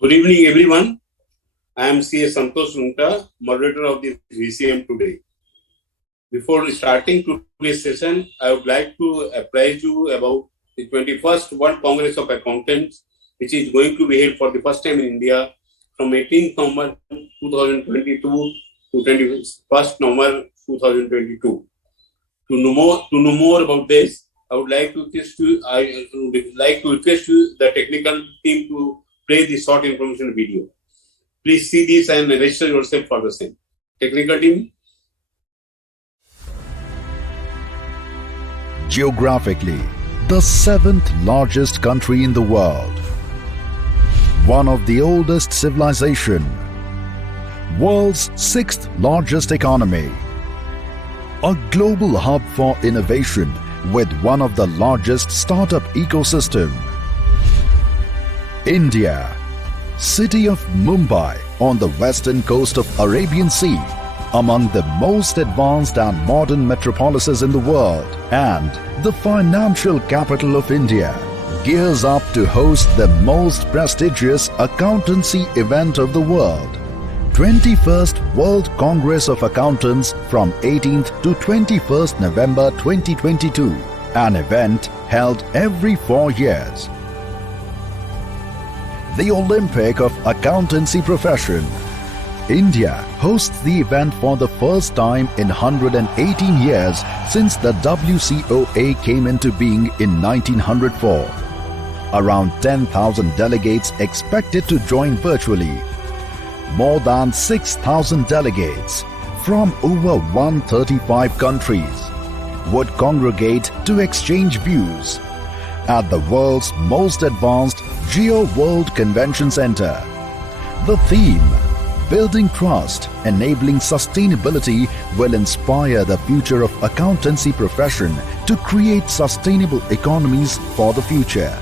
Good evening, everyone. I am C.A. Santosh Rungta, moderator of the VCM today. Before starting today's session, I would like to apprise you about the 21st World Congress of Accountants, which is going to be held for the first time in India from 18th November 2022 to 21st November 2022. To know more about this, I would like to request you, the technical team, to play the short information video. Please see this and register yourself for the same. Technical team. Geographically, the 7th largest country in the world. One of the oldest civilization. World's 6th largest economy. A global hub for innovation with one of the largest startup ecosystem. India, city of Mumbai on the western coast of Arabian Sea, among the most advanced and modern metropolises in the world, and the financial capital of India, gears up to host the most prestigious accountancy event of the world, 21st World Congress of Accountants from 18th to 21st November 2022, an event held every 4 years. The Olympic of Accountancy Profession. India hosts the event for the first time in 118 years since the WCOA came into being in 1904. Around 10,000 delegates expected to join virtually. More than 6,000 delegates from over 135 countries would congregate to exchange views at the world's most advanced Geo World Convention Center. The theme, Building Trust, Enabling Sustainability, will inspire the future of accountancy profession to create sustainable economies for the future.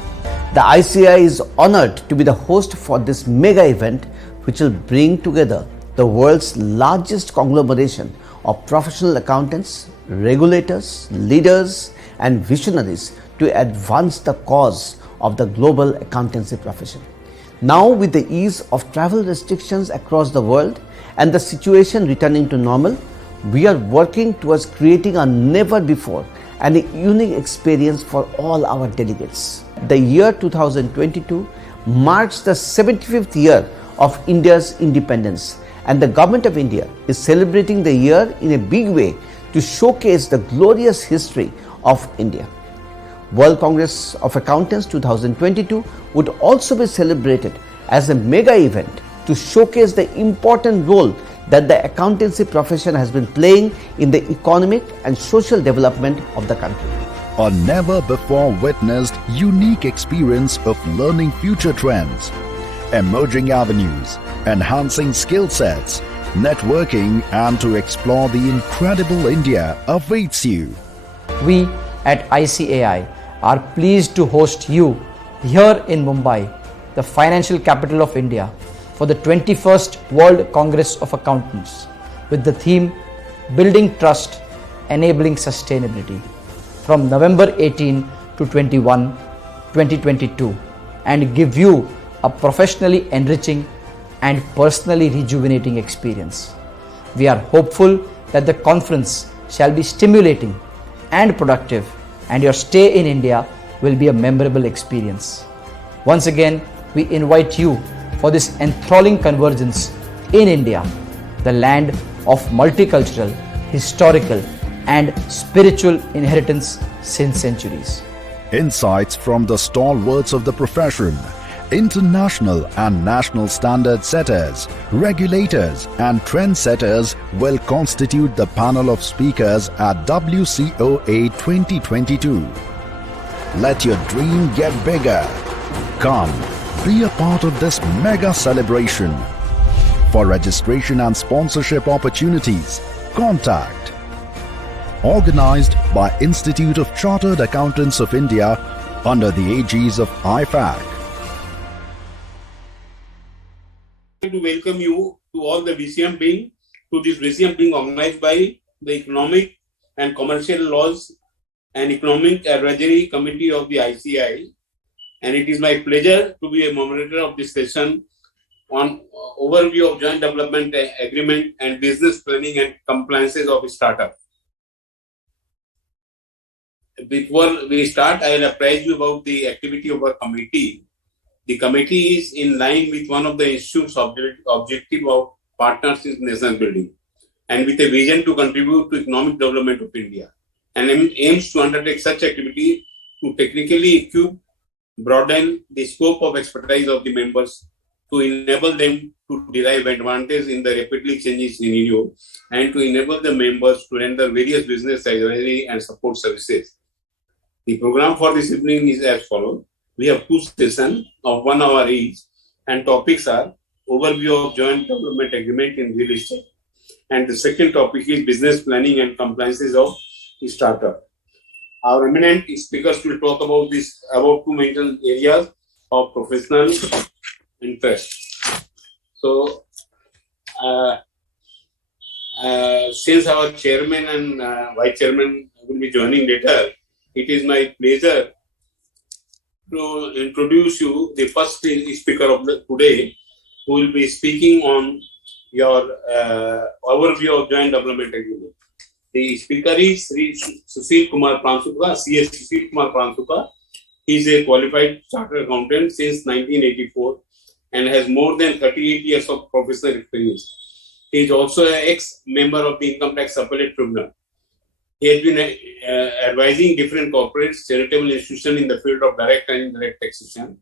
The ICI is honored to be the host for this mega event, which will bring together the world's largest conglomeration of professional accountants, regulators, leaders, and visionaries to advance the cause of the global accountancy profession. Now, with the ease of travel restrictions across the world and the situation returning to normal, we are working towards creating a never before and a unique experience for all our delegates. The year 2022 marks the 75th year of India's independence, and the Government of India is celebrating the year in a big way to showcase the glorious history of India. World Congress of Accountants 2022 would also be celebrated as a mega event to showcase the important role that the accountancy profession has been playing in the economic and social development of the country. A never before witnessed unique experience of learning future trends, emerging avenues, enhancing skill sets, networking, and to explore the incredible India awaits you. We at ICAI are pleased to host you here in Mumbai, the financial capital of India, for the 21st World Congress of Accountants with the theme Building Trust, Enabling Sustainability from November 18 to 21, 2022, and give you a professionally enriching and personally rejuvenating experience. We are hopeful that the conference shall be stimulating and productive, and your stay in India will be a memorable experience. Once again, we invite you for this enthralling convergence in India, the land of multicultural, historical, and spiritual inheritance since centuries. Insights from the stalwarts of the profession, international and national standard setters, regulators, and trendsetters will constitute the panel of speakers at WCOA 2022. Let your dream get bigger. Come, be a part of this mega celebration. For registration and sponsorship opportunities, contact. Organized by Institute of Chartered Accountants of India under the aegis of IFAC. To welcome you to all the VCM being organized by the Economic and Commercial Laws and Economic Advisory Committee of the ICI, and it is my pleasure to be a moderator of this session on overview of joint development agreement and business planning and compliances of startup. Before we start, I will apprise you about the activity of our committee. The committee is in line with one of the institute's objective of partners in nation building and with a vision to contribute to economic development of India, and aims to undertake such activity to technically equip, broaden the scope of expertise of the members to enable them to derive advantage in the rapidly changing scenario and to enable the members to render various business advisory and support services. The program for this evening is as follows. We have two sessions of 1 hour each, and topics are overview of joint development agreement in real estate, and the second topic is business planning and compliances of startup. Our eminent speakers will talk about two mentioned areas of professional interest. So, since our chairman and vice chairman will be joining later, it is my pleasure to introduce you the first speaker of today, who will be speaking on your overview of joint development agreement. The speaker is Sri Sushil Kumar Pransuka, CS Sushil Kumar Pransuka. He is a qualified chartered accountant since 1984 and has more than 38 years of professional experience. He is also an ex-member of the Income Tax Appellate Tribunal. He has been advising different corporates, charitable institutions in the field of direct and indirect taxation.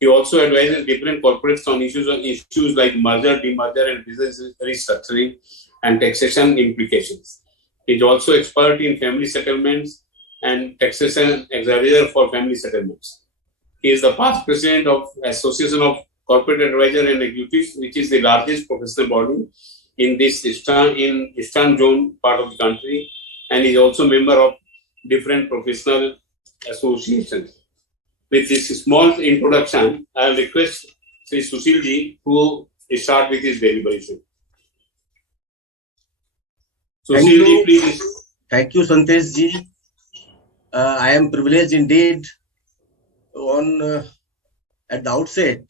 He also advises different corporates on issues like merger, demerger, and business restructuring and taxation implications. He is also expert in family settlements and taxation advisor for family settlements. He is the past president of Association of Corporate Advisor and Executives, which is the largest professional body in this Eastern Zone part of the country, and is also a member of different professional associations. With this small introduction, I will request Sri Sushil ji to start with his deliberation. Sushil ji, please. Thank you, Santesh ji. I am privileged indeed at the outset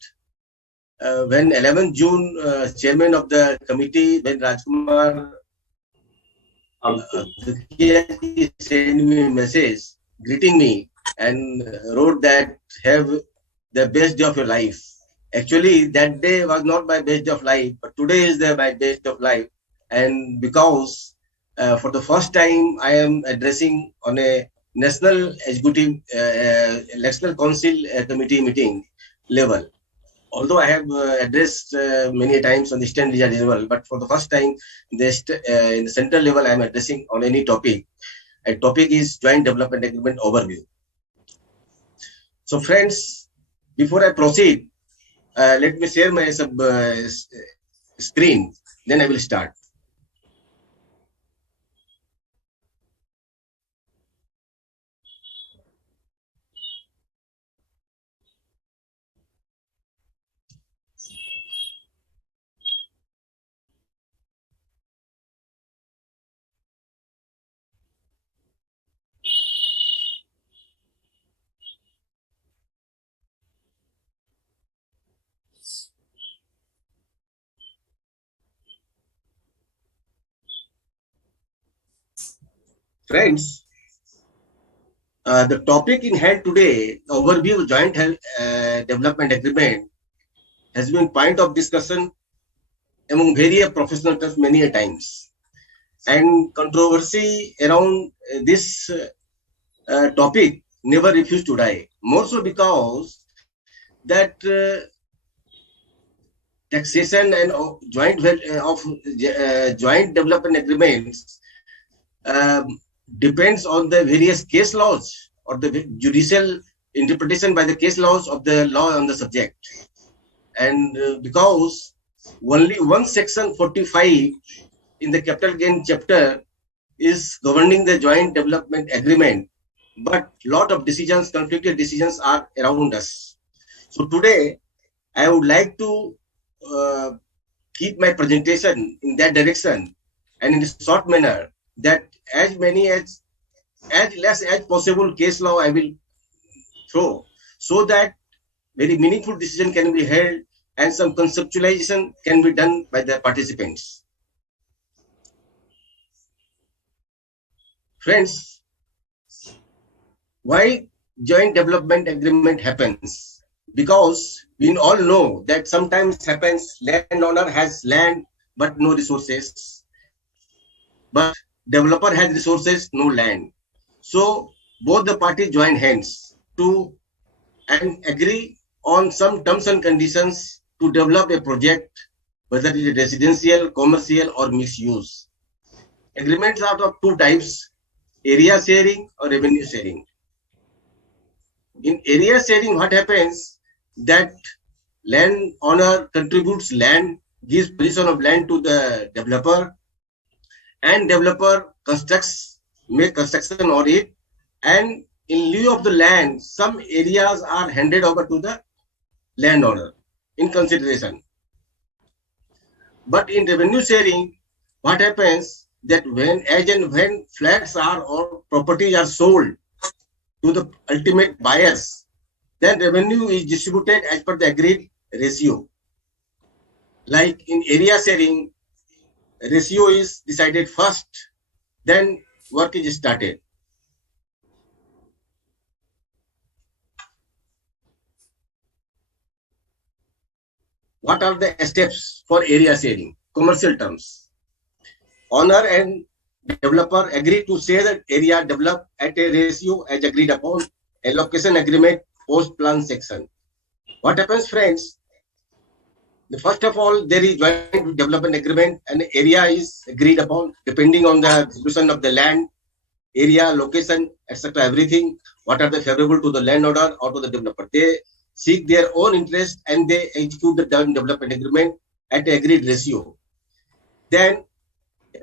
when 11th June, chairman of the committee, when Rajkumar sent me a message greeting me and wrote that have the best day of your life. Actually, that day was not my best day of life, but today is my best day of life. And because for the first time, I am addressing on a National Executive National Council Committee meeting level. Although I have addressed many times on the Eastern region level, but for the first time in the central level, I am addressing on any topic. A topic is Joint Development Agreement Overview. So friends, before I proceed, let me share my screen, then I will start. Friends, the topic in hand today, overview of joint development agreement, has been point of discussion among various professionals many a times, and controversy around this topic never refused to die. More so because that taxation and joint development agreements depends on the various case laws or the judicial interpretation by the case laws of the law on the subject. And because only one section 45 in the capital gain chapter is governing the joint development agreement, but lot of decisions, conflicted decisions are around us. So today, I would like to keep my presentation in that direction and in a short manner, that as less as possible case law I will throw, so that very meaningful decision can be held and some conceptualization can be done by the participants. Friends, why joint development agreement happens? Because we all know that sometimes happens landowner has land but no resources, but developer has resources, no land. So both the parties join hands to and agree on some terms and conditions to develop a project, whether it is residential, commercial, or mixed use. Agreements are of two types: area sharing or revenue sharing. In area sharing, what happens that landowner contributes land, gives possession of land to the developer, and developer make construction on it, and in lieu of the land, some areas are handed over to the landowner in consideration. But in revenue sharing, what happens that when flats are or properties are sold to the ultimate buyers, then revenue is distributed as per the agreed ratio. Like in area sharing, ratio is decided first, then work is started. What are the steps for area sharing? Commercial terms. Owner and developer agree to share the area developed at a ratio as agreed upon. Allocation agreement, post plan section. What happens, friends? First of all, there is joint development agreement, and area is agreed upon depending on the distribution of the land, area, location, etc. Everything. What are the favorable to the landowner or to the developer? They seek their own interest and they execute the joint development agreement at a agreed ratio. Then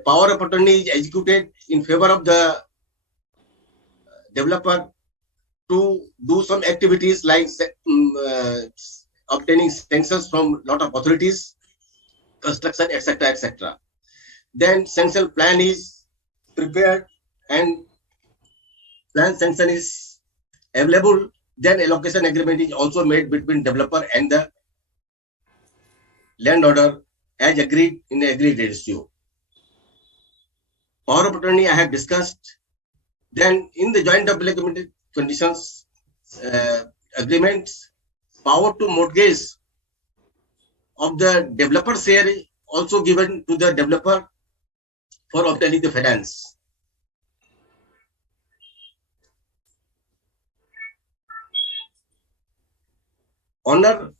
power of attorney is executed in favor of the developer to do some activities like obtaining sanctions from lot of authorities, construction, etc., etc. Then sanction plan is prepared and plan sanction is available. Then allocation agreement is also made between developer and the landowner as agreed in the agreed ratio. Power of attorney I have discussed. Then in the joint development conditions agreements, power to mortgage of the developer share is also given to the developer for obtaining the finance. Owner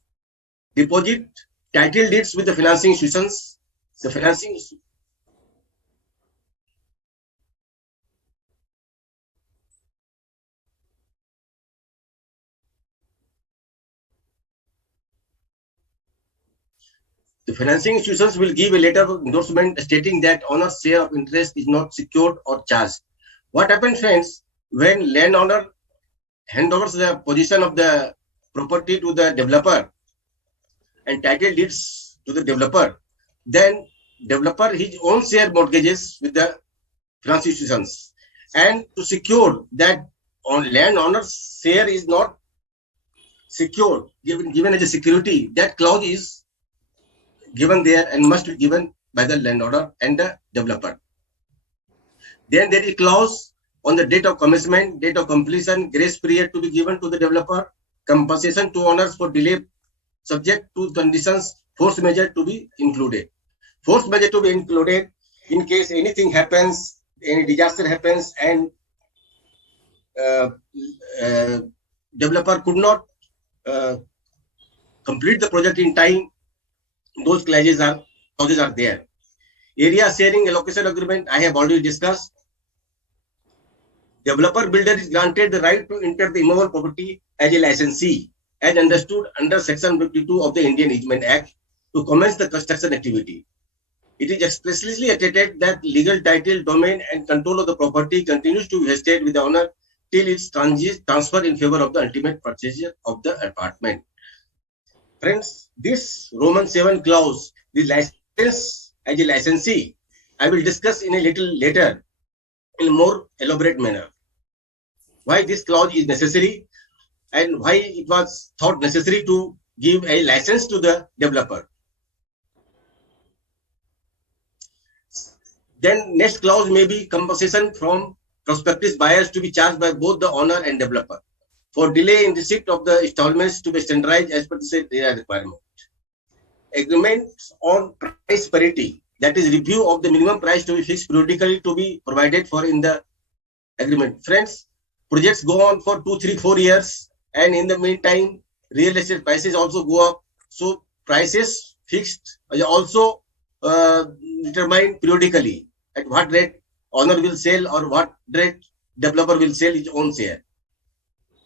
deposit title deeds with the financing institutions. The financing institutions will give a letter of endorsement stating that owner's share of interest is not secured or charged. What happens, friends, when landowner handovers the possession of the property to the developer and title deeds to the developer, then developer his own share mortgages with the financial institutions, and to secure that on landowner's share is not secured, given as a security, that clause is given there and must be given by the landowner and the developer. Then there is a clause on the date of commencement, date of completion, grace period to be given to the developer, compensation to owners for delay subject to conditions, force measure to be included. Force measure to be included in case anything happens, any disaster happens, and developer could not complete the project in time. Those clauses are there. Area sharing allocation agreement I have already discussed. Developer builder is granted the right to enter the immovable property as a licensee, as understood under Section 52 of the Indian Easement Act, to commence the construction activity. It is expressly stated that legal title, domain, and control of the property continues to be vested with the owner till its transfer in favor of the ultimate purchaser of the apartment. Friends, this Roman 7 clause, the license as a licensee, I will discuss in a little later in a more elaborate manner. Why this clause is necessary and why it was thought necessary to give a license to the developer. Then next clause may be compensation from prospective buyers to be charged by both the owner and developer for delay in receipt of the installments to be standardized as per the said requirement. Agreements on price parity, that is review of the minimum price to be fixed periodically to be provided for in the agreement. Friends, projects go on for 2, 3, 4 years, and in the meantime, real estate prices also go up. So prices fixed also determined periodically at what rate owner will sell or what rate developer will sell his own share.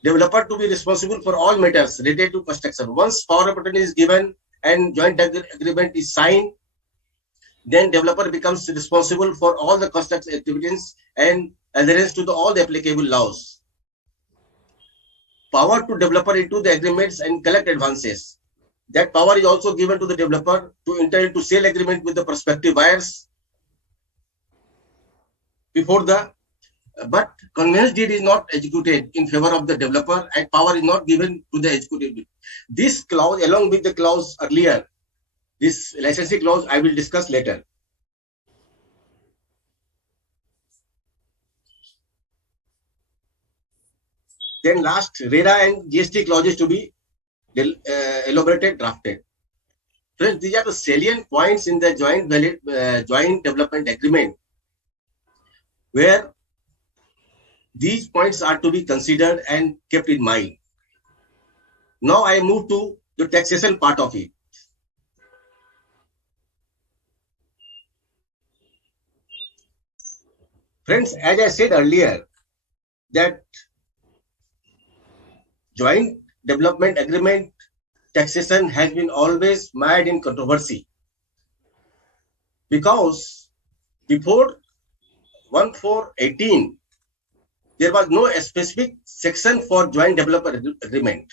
Developer to be responsible for all matters related to construction. Once power of attorney is given and joint agreement is signed, then developer becomes responsible for all the construction activities and adherence to all the applicable laws. Power to developer into the agreements and collect advances. That power is also given to the developer to enter into sale agreement with the prospective buyers before the, but conveyance deed is not executed in favor of the developer and power is not given to the executive. This clause, along with the clause earlier, this licensing clause, I will discuss later. Then last, RERA and GST clauses to be elaborated, drafted. Friends, these are the salient points in the joint development agreement, where these points are to be considered and kept in mind. Now I move to the taxation part of it. Friends, as I said earlier, that joint development agreement taxation has been always mired in controversy, because before 1418, there was no specific section for joint development agreement.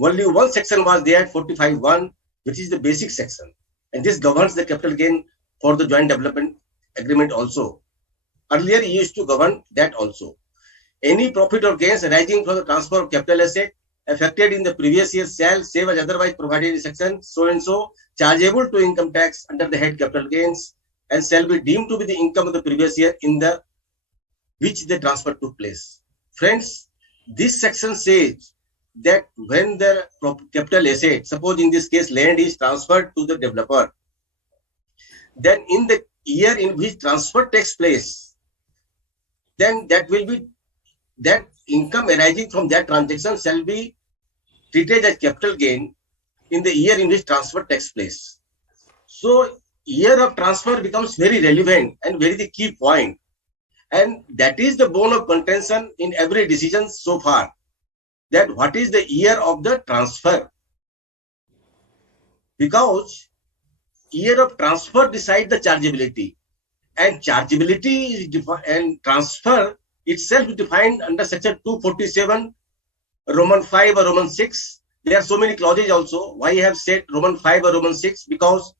Only one section was there, 45(1), which is the basic section. And this governs the capital gain for the joint development agreement also. Earlier, it used to govern that also. Any profit or gains arising from the transfer of capital asset affected in the previous year shall, save as otherwise provided in section so and so, chargeable to income tax under the head capital gains, and shall be deemed to be the income of the previous year in the which the transfer took place. Friends, this section says that when the capital asset, suppose in this case land is transferred to the developer, then in the year in which transfer takes place, then that income arising from that transaction shall be treated as capital gain in the year in which transfer takes place. So year of transfer becomes very relevant and very the key point. And that is the bone of contention in every decision so far, that what is the year of the transfer. Because year of transfer decides the chargeability, and chargeability is and transfer itself is defined under section 247 Roman 5 or Roman 6. There are so many clauses also. Why I have said Roman 5 or Roman 6? Because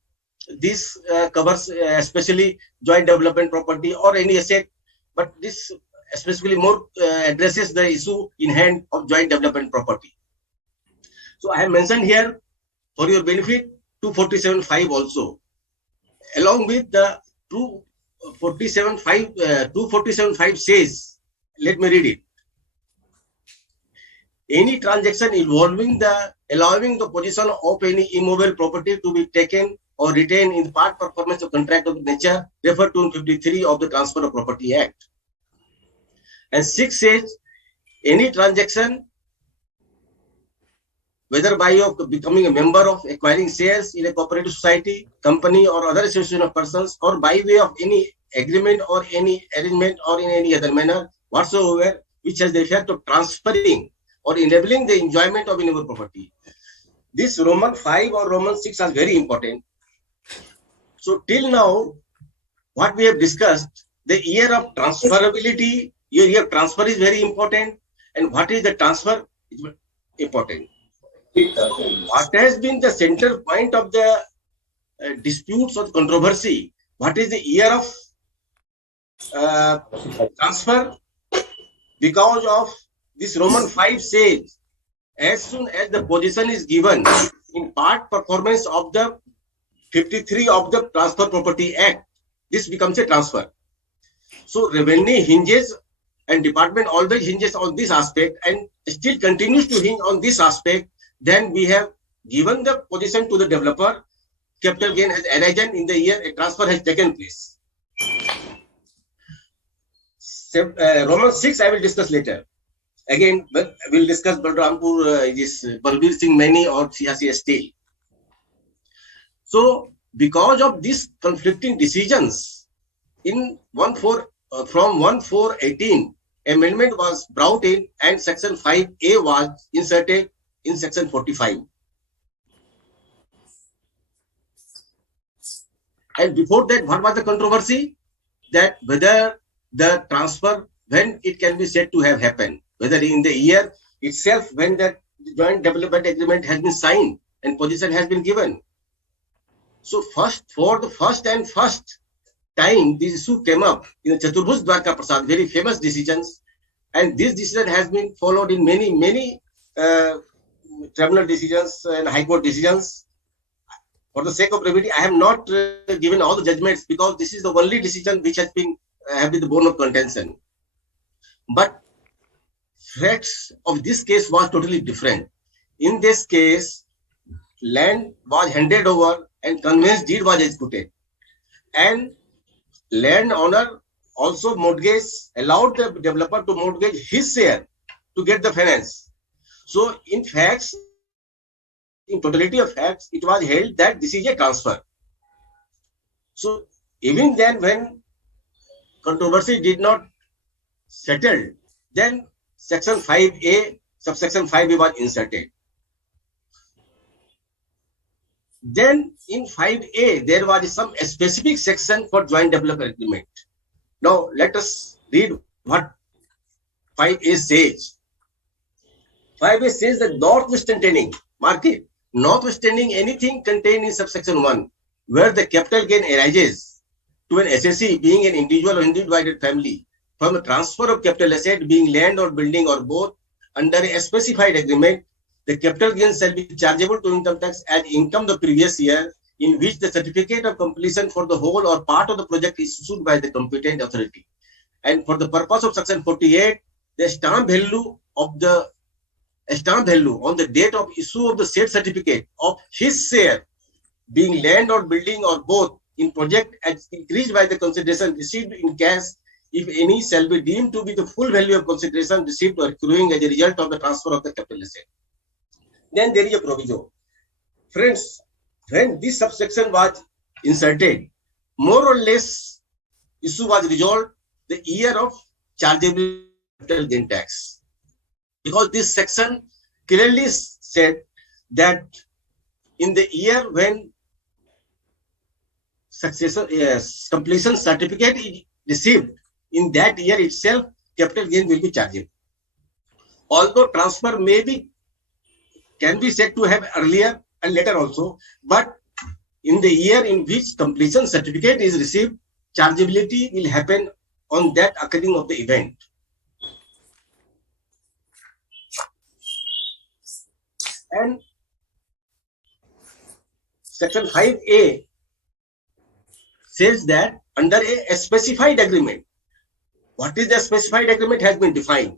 this covers especially joint development property or any asset, but this especially more addresses the issue in hand of joint development property. So I have mentioned here for your benefit 247(5) also, along with the 247(5) says, let me read it. Any transaction involving the allowing the possession of any immobile property to be taken or retained in the part performance of contract of nature referred to in 53 of the Transfer of Property Act. And 6 says, any transaction, whether by becoming a member of acquiring shares in a cooperative society, company or other association of persons, or by way of any agreement or any arrangement or in any other manner whatsoever, which has the effect of transferring or enabling the enjoyment of inmovable property. This Roman 5 or Roman 6 are very important. So till now, what we have discussed, the year of transferability, your year of transfer is very important. And what is the transfer is important. What has been the center point of the disputes or controversy? What is the year of transfer? Because of this Roman 5 says as soon as the position is given in part performance of the 53 of the Transfer Property Act, this becomes a transfer. So revenue hinges and department always hinges on this aspect and still continues to hinge on this aspect. Then we have given the position to the developer, capital gain has arisen in the year a transfer has taken place. Roman 6 I will discuss later. Again, we'll discuss Balrampur, Balbir Singh Maini or Siyasi Steel. So, because of these conflicting decisions, in from 1/4/18, amendment was brought in and Section 5A was inserted in Section 45. And before that, what was the controversy? That whether the transfer, when it can be said to have happened, whether in the year itself when the joint development agreement has been signed and position has been given. So for the first time, this issue came up in the Chaturbhuj Dwarka Prasad, very famous decisions, and this decision has been followed in many tribunal decisions and high court decisions. For the sake of brevity, I have not given all the judgments because this is the only decision which has been the bone of contention. But facts of this case was totally different. In this case, land was handed over and conveyance deed was executed, and landowner also allowed the developer to mortgage his share to get the finance. So in facts, in totality of facts, it was held that this is a transfer. So even then, when controversy did not settle, then Section 5A, subsection 5A was inserted. Then in 5A, there was some specific section for joint development agreement. Now let us read what 5A says. 5A says that notwithstanding, mark it, notwithstanding anything contained in subsection 1, where the capital gain arises to an assessee being an individual or individual family from a transfer of capital asset being land or building or both under a specified agreement, the capital gain shall be chargeable to income tax as income the previous year in which the certificate of completion for the whole or part of the project is issued by the competent authority. And for the purpose of section 48, the stamp value on the date of issue of the said certificate of his share being land or building or both in project as increased by the consideration received in cash, if any, shall be deemed to be the full value of consideration received or accruing as a result of the transfer of the capital asset. Then there is a proviso. Friends, when this subsection was inserted, more or less issue was resolved the year of chargeable capital gain tax. Because this section clearly said that in the year when completion certificate is received, in that year itself, capital gain will be chargeable. Although transfer can be said to have earlier and later also, but in the year in which completion certificate is received, chargeability will happen on that occurring of the event. And section 5A says that under a specified agreement, what is the specified agreement has been defined.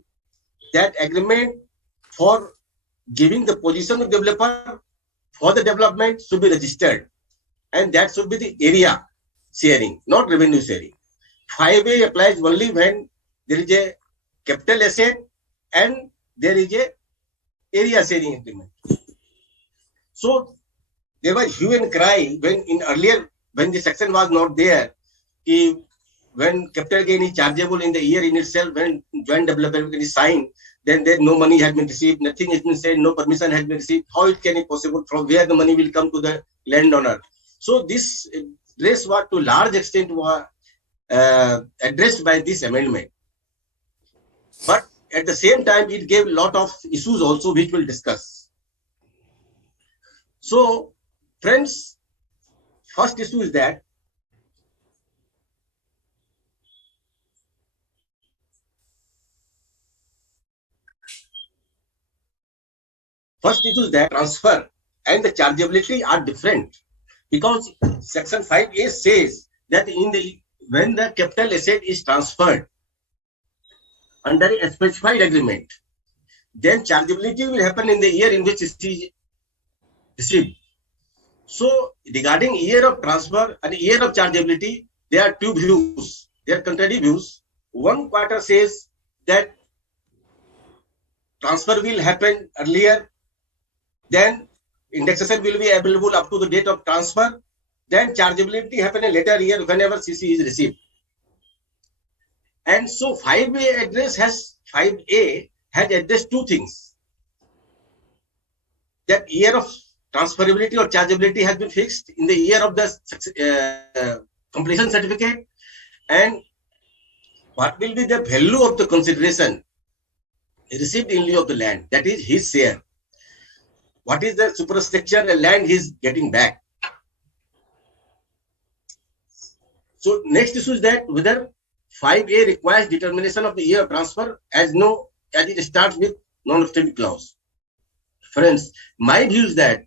That agreement for giving the position of developer for the development should be registered, and that should be the area sharing, not revenue sharing. 5A applies only when there is a capital asset and there is a area sharing agreement. So there was hue and cry when the section was not there, when capital gain is chargeable in the year in itself, when joint development is signed, then there no money has been received, nothing has been said, no permission has been received. How it can be possible? From where the money will come to the landowner? So this race was to large extent was addressed by this amendment. But at the same time, it gave a lot of issues also, which we'll discuss. So, friends, first issue is that First issue is that transfer and the chargeability are different, because section 5A says that when the capital asset is transferred under a specified agreement, then chargeability will happen in the year in which it is received. So regarding year of transfer and year of chargeability, there are two views. There are contrary views. One quarter says that transfer will happen earlier, then indexation will be available up to the date of transfer, then chargeability happen in later year whenever CC is received. And so 5A has addressed two things. That year of transferability or chargeability has been fixed in the year of the completion certificate, and what will be the value of the consideration received in lieu of the land, that is his share. What is the superstructure and land he is getting back. So next issue is that whether 5A requires determination of the year of transfer as it starts with non-obstative clause. Friends, my view is that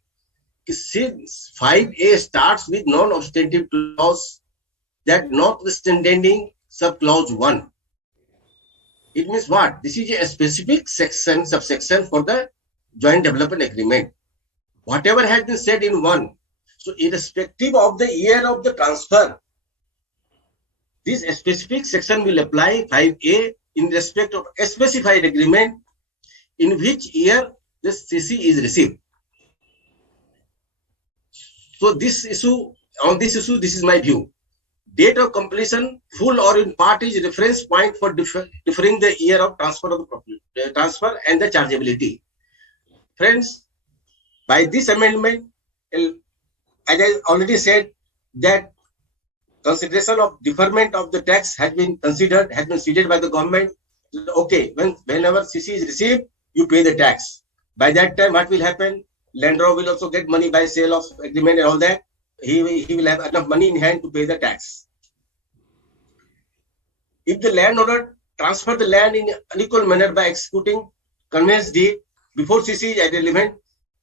since 5A starts with non-obstative clause, that notwithstanding sub-clause 1, it means what? This is a specific subsection for the joint development agreement. Whatever has been said in 1, so irrespective of the year of the transfer, this specific section will apply 5A in respect of a specified agreement in which year the CC is received. So this issue, this is my view. Date of completion, full or in part, is reference point for differing the year of transfer of the property, transfer and the chargeability. Friends, by this amendment, as I already said, that consideration of deferment of the tax has been considered, has been ceded by the government. Okay, whenever CC is received, you pay the tax. By that time, what will happen? Landlord will also get money by sale of agreement and all that. He will have enough money in hand to pay the tax. If the landowner transfer the land in unequal manner by executing conveyance deed before CC is relevant,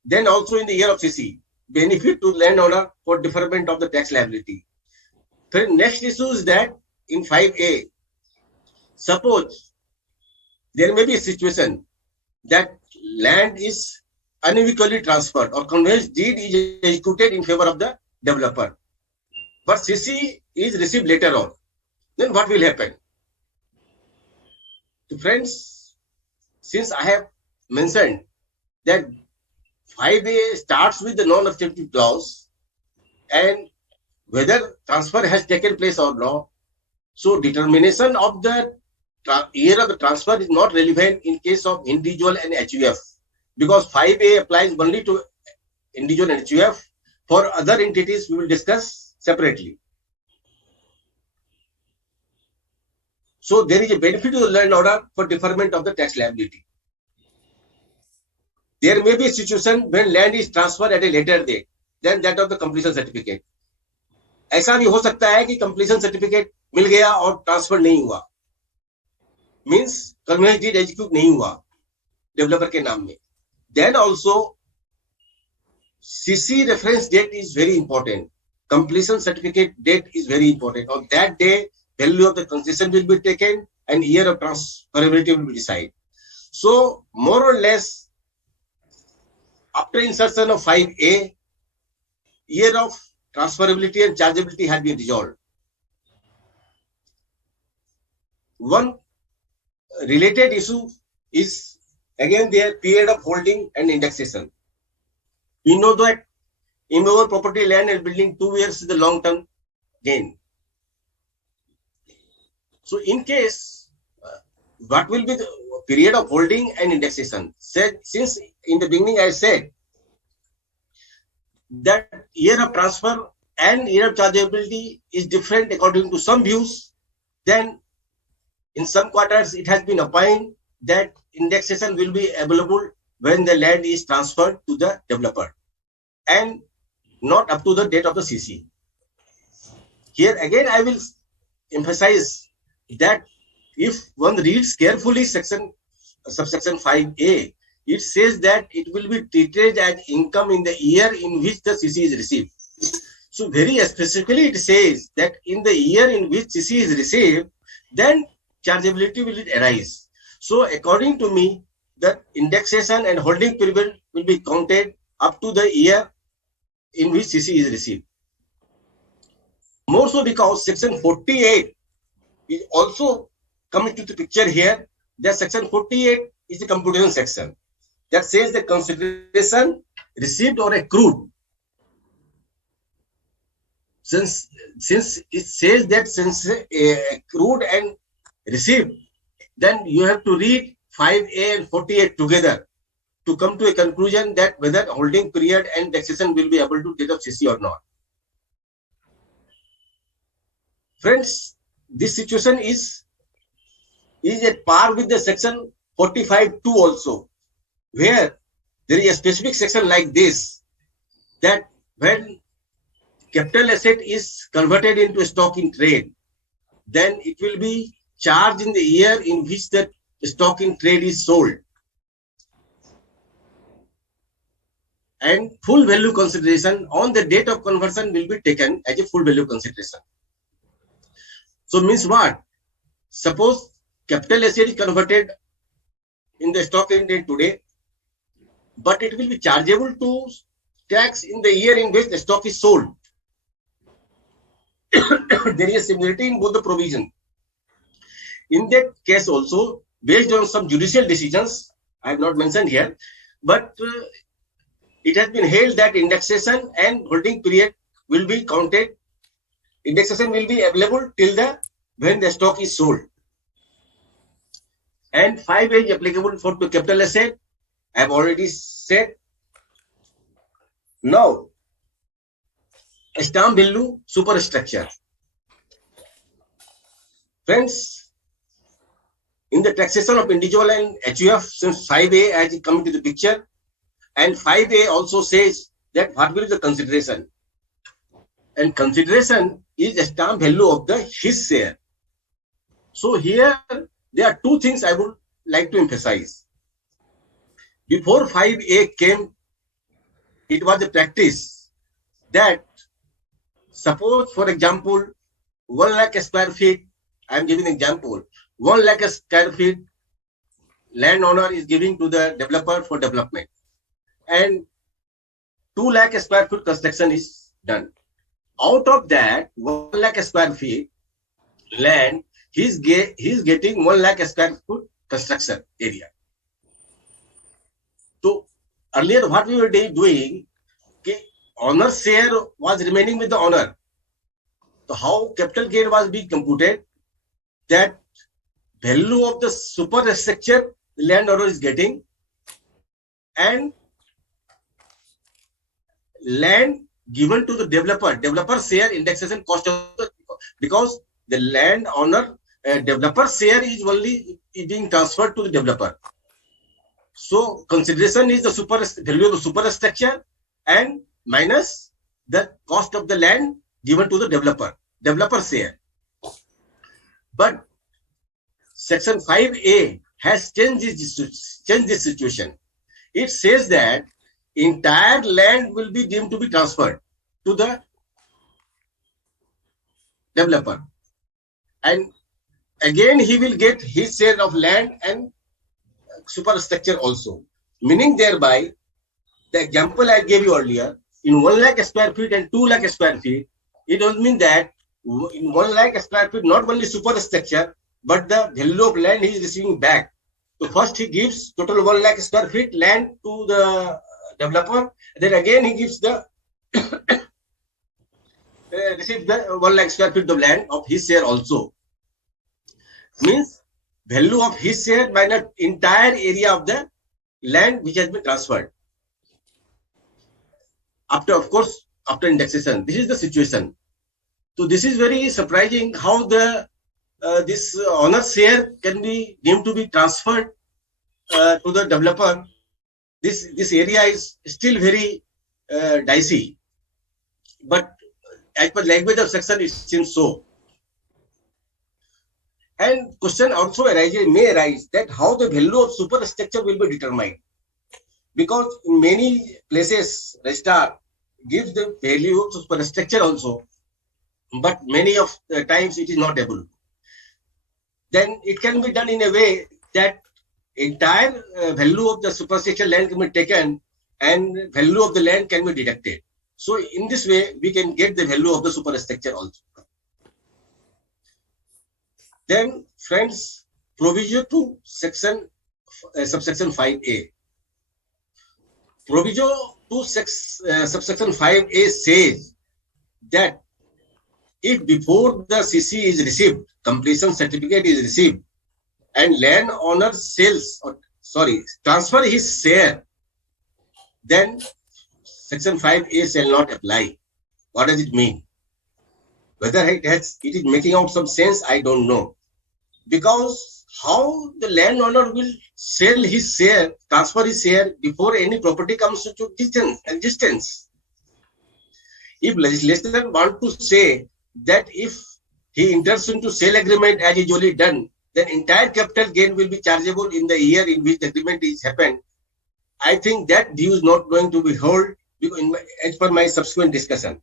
then also in the year of CC, benefit to landowner for deferment of the tax liability. The next issue is that in 5A, suppose there may be a situation that land is unequally transferred or conveyance deed is executed in favor of the developer, but CC is received later on. Then what will happen? So friends, since I have mentioned that 5A starts with the non-obstative clause and whether transfer has taken place or not, so determination of the year of the transfer is not relevant in case of individual and HUF, because 5A applies only to individual and HUF. For other entities, we will discuss separately. So there is a benefit to the landowner for deferment of the tax liability. There may be a situation when land is transferred at a later date than that of the completion certificate. ऐसा भी हो सकता है कि completion certificate मिल गया और transfer नहीं हुआ, means conveyance deed execute नहीं हुआ developer के नाम में. Then also CC reference date is very important. Completion certificate date is very important. On that day, value of the concession will be taken and year of transferability will be decided. So more or less, after insertion of 5A, year of transferability and chargeability had been resolved. One related issue is again their period of holding and indexation. We know that immovable property, land and building, 2 years is the long-term gain. So in case, what will be the period of holding and indexation? Since in the beginning I said that year of transfer and year of chargeability is different according to some views, then in some quarters it has been opined that indexation will be available when the land is transferred to the developer and not up to the date of the CC. Here again I will emphasize that if one reads carefully subsection 5A, it says that it will be treated as income in the year in which the CC is received. So very specifically it says that in the year in which CC is received, then chargeability will arise. So according to me, the indexation and holding period will be counted up to the year in which CC is received. More so because section 48 is also coming to the picture here. That section 48 is the computation section that says the consideration received or accrued. Since it says that since accrued and received, then you have to read 5A and 48 together to come to a conclusion that whether holding period and taxation will be able to get a CC or not. Friends, this situation is at par with the section 45.2 also, where there is a specific section like this, that when capital asset is converted into stock in trade, then it will be charged in the year in which the stock in trade is sold. And full value consideration on the date of conversion will be taken as a full value consideration. So means what? Suppose capital asset is converted in the stock in trade today, but it will be chargeable to tax in the year in which the stock is sold. There is a similarity in both the provision. In that case also, based on some judicial decisions, I have not mentioned here, but it has been held that indexation and holding period will be counted. Indexation will be available till when the stock is sold. And 5A is applicable for the capital asset. I have already said. Now, stamp value superstructure. Friends, in the taxation of individual and HUF, since 5A has come into the picture, and 5A also says that what will be the consideration. And consideration is the stamp value of his share. So here, there are two things I would like to emphasize. Before 5A came, it was a practice that suppose, for example, 1 lakh square feet, I am giving an example, 1 lakh square feet landowner is giving to the developer for development, and 2 lakh square feet construction is done. Out of that 1 lakh square feet land, he's getting 1 lakh square foot construction area. So earlier what we were doing, owner's share was remaining with the owner. So how capital gain was being computed, that value of the superstructure the landowner is getting, and land given to the developer share indexation cost of the, because the landowner developer share is only being transferred to the developer. So consideration is the value of the superstructure and minus the cost of the land given to the developer share. But section 5A has changed this situation. It says that entire land will be deemed to be transferred to the developer, and again he will get his share of land and superstructure also. Meaning thereby, the example I gave you earlier, in 1 lakh square feet and 2 lakh square feet, it does mean that in 1 lakh square feet, not only superstructure, but the value of land he is receiving back. So first he gives total 1 lakh square feet land to the developer, then again he gives the receives the 1 lakh square feet of land of his share also. Means value of his share minus entire area of the land which has been transferred. After, of course, after indexation, this is the situation. So this is very surprising how the this owner's share can be deemed to be transferred to the developer. This area is still very dicey, but as per language of section, it seems so. And question also may arise that how the value of superstructure will be determined. because in many places registrar gives the value of superstructure also, but many of the times it is not able. Then it can be done in a way that entire value of the superstructure land can be taken and value of the land can be deducted. So in this way, we can get the value of the superstructure also. Then, friends, provision to subsection 5A. Provision to subsection 5A says that if before the CC is received, completion certificate is received, and landowner transfer his share, then section 5A shall not apply. What does it mean? Whether it is making out some sense, I don't know. Because how the landowner will sell his share, transfer his share before any property comes into existence? If legislature want to say that if he enters into sale agreement as usually done, then entire capital gain will be chargeable in the year in which the agreement is happened. I think that view is not going to be held as per my subsequent discussion.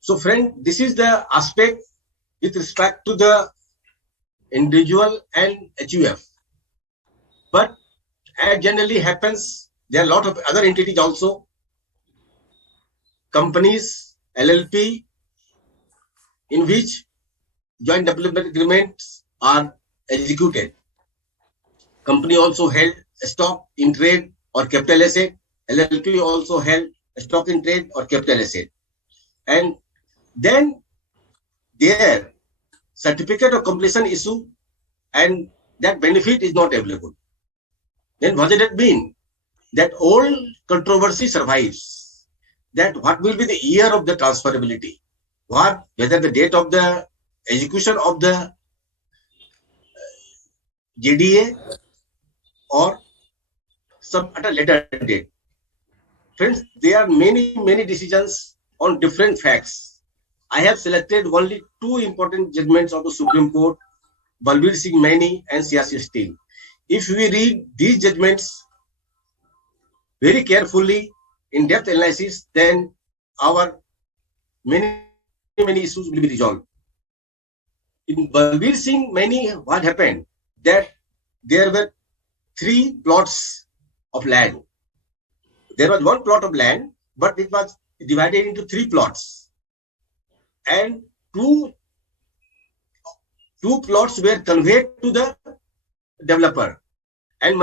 So, friend, this is the aspect with respect to the individual and HUF. But as generally happens, there are a lot of other entities also, companies, LLP, in which joint development agreements are executed. Company also held stock in trade or capital asset. LLP also held stock in trade or capital asset. And then their certificate of completion issue and that benefit is not available. Then what does it mean? That all controversy survives. That what will be the year of the transferability? Whether the date of the execution of the JDA or some at a later date. Friends, there are many decisions on different facts. I have selected only two important judgments of the Supreme Court, Balbir Singh Maini and Siasi Steel. If we read these judgments very carefully, in-depth analysis, then our many issues will be resolved. In Balbir Singh Maini, what happened? That there were 3 plots of land. There was 1 plot of land, but it was divided into 3 plots. And two plots were conveyed to the developer and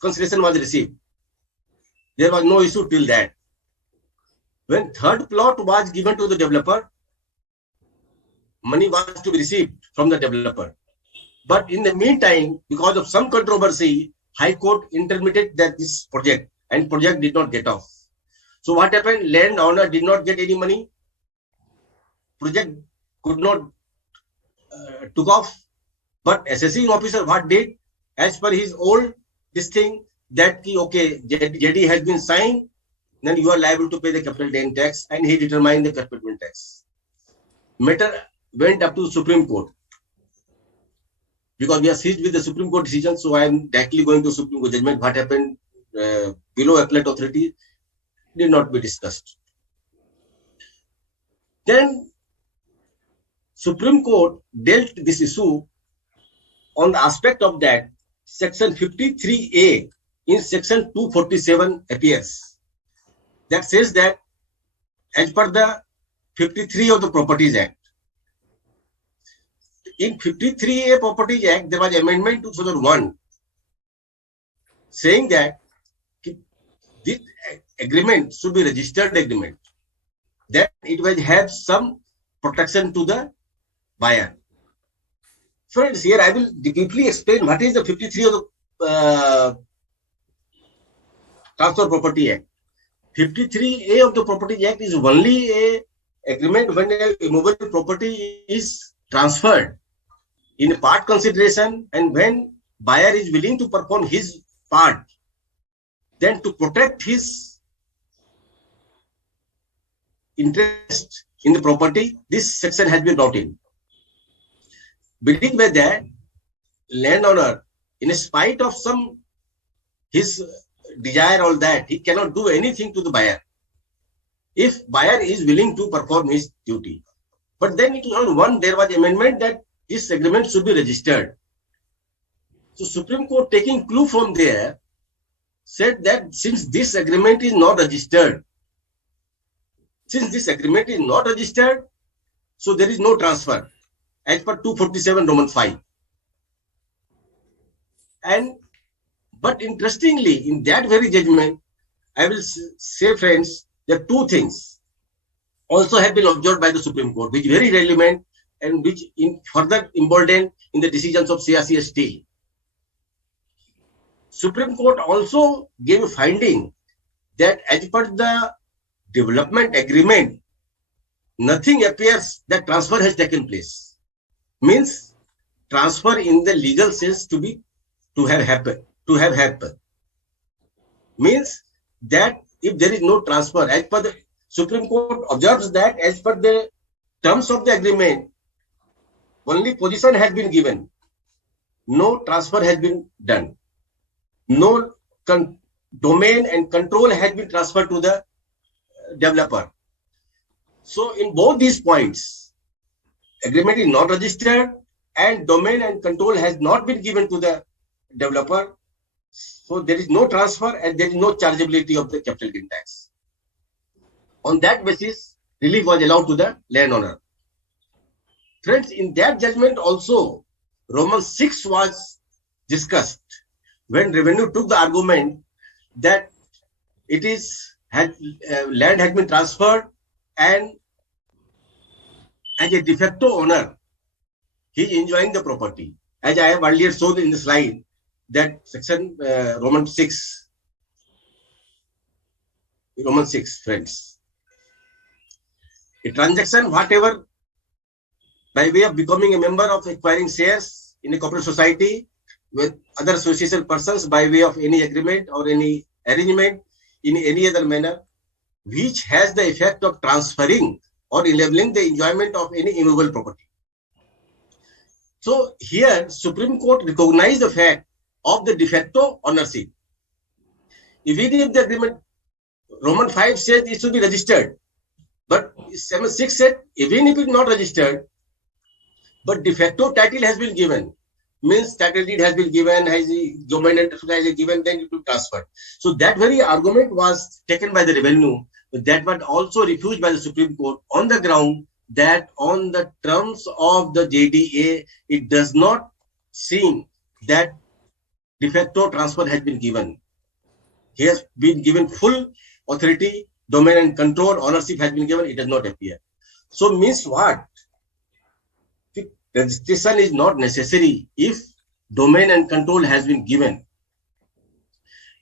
consideration was received. There was no issue till that. When 3rd plot was given to the developer, money was to be received from the developer. But in the meantime, because of some controversy, High Court intermitted this project and project did not get off. So what happened? Landowner did not get any money. Project could not took off. But assessing officer what did? As per his old this thing, that okay, JD has been signed, then you are liable to pay the capital gain tax, and he determined the capital gain tax. Matter went up to the Supreme Court. Because we are seized with the Supreme Court decision, so I am directly going to Supreme Court judgment. What happened below appellate authority did not be discussed. Then Supreme Court dealt this issue on the aspect of that section 53A in section 247 appears. That says that as per the 53 of the Properties Act, in 53A Properties Act, there was amendment to 2001 saying that this agreement should be registered agreement, that it will have some protection to the buyer. Friends, here I will deeply explain what is the 53 of the Transfer Property Act. 53A of the Property Act is only a agreement when a immovable property is transferred in a part consideration, and when buyer is willing to perform his part, then to protect his interest in the property, this section has been brought in. Beginning with that, landowner in spite of some his desire, all that, he cannot do anything to the buyer if buyer is willing to perform his duty. But then in 2001, there was amendment that this agreement should be registered. So Supreme Court, taking clue from there, said that since this agreement is not registered, so there is no transfer as per 247 Roman 5. But interestingly, in that very judgment, I will say, friends, that two things also have been observed by the Supreme Court, which is very relevant and which further emboldened in the decisions of CRC Steel. Supreme Court also gave a finding that as per the development agreement, nothing appears that transfer has taken place. Means transfer in the legal sense to have happened. Means that if there is no transfer, as per the Supreme Court observes that as per the terms of the agreement, only position has been given. No transfer has been done. No domain and control has been transferred to the developer. So in both these points, agreement is not registered and domain and control has not been given to the developer. So there is no transfer and there is no chargeability of the capital gain tax. On that basis, relief was allowed to the landowner. Friends, in that judgment also, Roman 6 was discussed when revenue took the argument that land had been transferred and as a de facto owner, he is enjoying the property. As I have earlier shown in the slide, that section Roman 6, friends. A transaction, whatever, by way of becoming a member of acquiring shares in a corporate society with other association persons by way of any agreement or any arrangement in any other manner, which has the effect of transferring or enabling the enjoyment of any immovable property. So here, Supreme Court recognized the fact of the de facto ownership. Even if the agreement, Roman 5 says it should be registered, but 7.6 said even if it is not registered, but de facto title has been given, means title deed has been given, has the dominant has been given, then it will be transferred. So that very argument was taken by the revenue, but that was also refused by the Supreme Court on the ground that on the terms of the JDA, it does not seem that de facto transfer has been given. He has been given full authority, domain and control, ownership has been given, it does not appear. So means what? Registration is not necessary if domain and control has been given.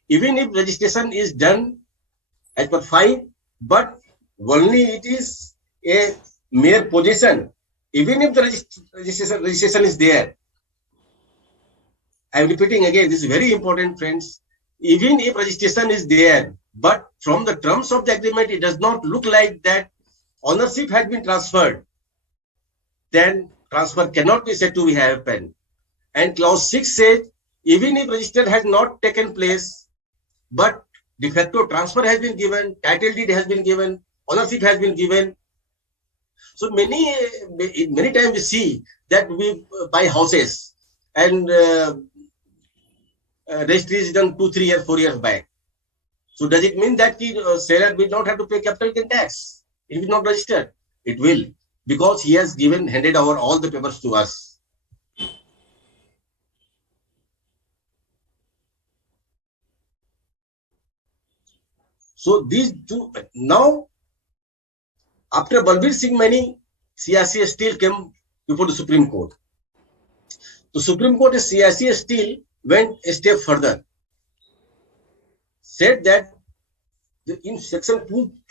Even if registration is done as per 5, but only it is a mere possession. Even if the registration is there, I am repeating again, this is very important, friends. Even if registration is there, but from the terms of the agreement, it does not look like that ownership has been transferred, then transfer cannot be said to be happened. And clause 6 says, even if register has not taken place, but de facto transfer has been given, title deed has been given, ownership has been given. So many times we see that we buy houses and registry is done 2, 3 years, 4 years back. So does it mean that the seller will not have to pay capital gain tax? It is not registered. It will, because he has handed over all the papers to us. So these two, now after Balbir Singh Mani, CRC Steel came before the Supreme Court. The Supreme Court, CRC Steel went a step further, said that in section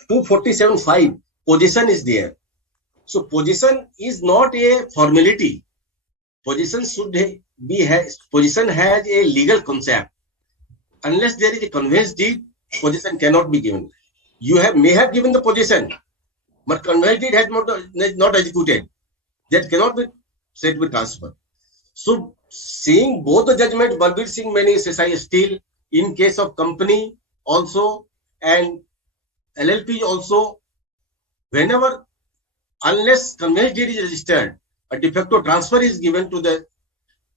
247.5, possession is there. So possession is not a formality. Possession possession has a legal concept. Unless there is a conveyance deed, possession cannot be given. You may have given the possession, but conveyance deed has not executed. That cannot be said to be transferred. So seeing both the judgment, Balbir Singh Mani Steel in case of company also and LLP also, whenever, unless conveyance deed is registered, a de facto transfer is given to the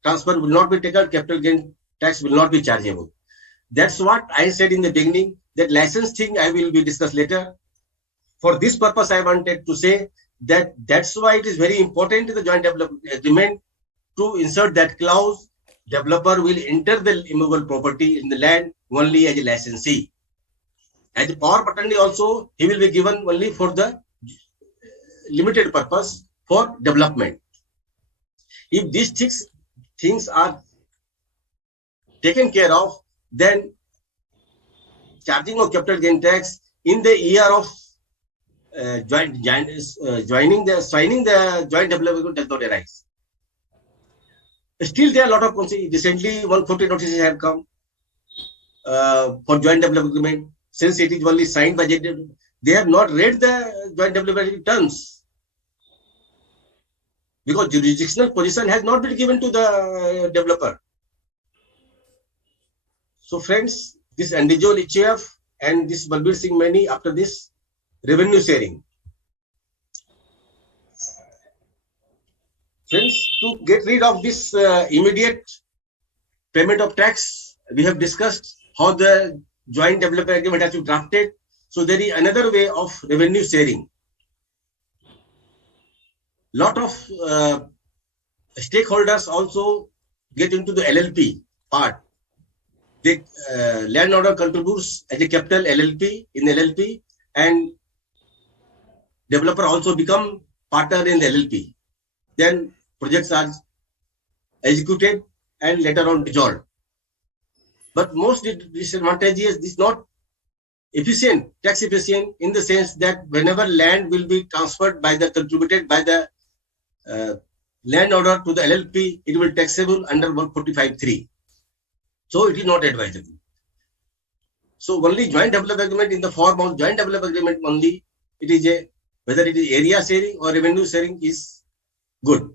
transfer will not be taken, capital gain tax will not be chargeable. That's what I said in the beginning. That license thing I will be discussed later. For this purpose, I wanted to say that that's why it is very important in the joint development agreement to insert that clause. Developer will enter the immovable property in the land only as a licensee. As a power of attorney also, he will be given only for the limited purpose for development. If these things are taken care of, then charging of capital gain tax in the year of signing the joint development does not arise. Still, there are a lot of recently 140 notices have come for joint development agreement. Since it is only signed by JDW, they have not read the joint development terms because jurisdictional position has not been given to the developer. So, friends, this individual HAF and this Balbir Singh Mani after this revenue sharing. Friends, to get rid of this immediate payment of tax, we have discussed how the joint development agreement has to be drafted. So there is another way of revenue sharing. Lot of stakeholders also get into the LLP part. The landowner contributes as a capital LLP in LLP, and developer also become partner in the LLP. Then projects are executed and later on dissolved. But most disadvantageous is not efficient, tax efficient, in the sense that whenever land will be transferred by the contributed by the landowner to the LLP, it will taxable under 145(3). So it is not advisable. So only joint development agreement in the form of joint development agreement only, it is a, whether it is area sharing or revenue sharing is good.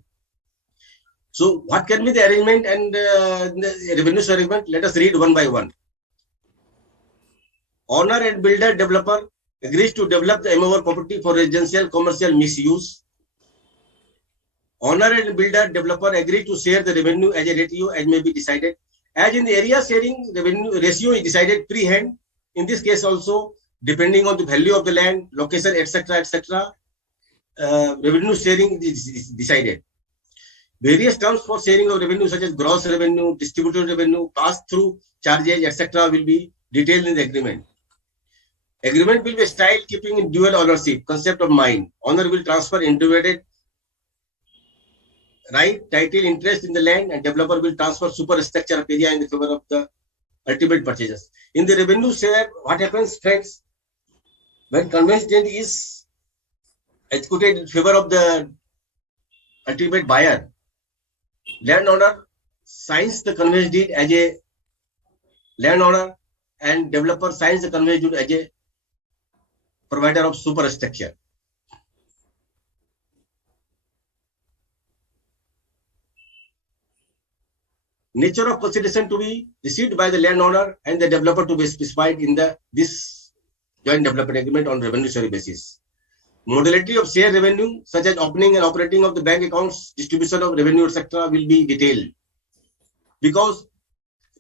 So what can be the arrangement and the revenue sharing agreement? Let us read one by one. Owner and builder developer agrees to develop the immovable property for residential commercial misuse. Owner and builder developer agree to share the revenue as a ratio as may be decided. As in the area sharing, revenue ratio is decided pre-hand. In this case also, depending on the value of the land, location, etc., revenue sharing is decided. Various terms for sharing of revenue such as gross revenue, distributed revenue, pass-through charges, etc. will be detailed in the agreement. Agreement will be styled keeping in dual ownership, concept of mind. Owner will transfer individual right, title, interest in the land, and developer will transfer superstructure of area in the favor of the ultimate purchasers. In the revenue share, what happens, friends? When conveyance deed is executed in favor of the ultimate buyer, landowner signs the conveyance deed as a landowner and developer signs the conveyance deed as a provider of superstructure. Nature of consideration to be received by the landowner and the developer to be specified in this joint development agreement on revenue sharing basis. Modality of share revenue, such as opening and operating of the bank accounts, distribution of revenue, etc., will be detailed. Because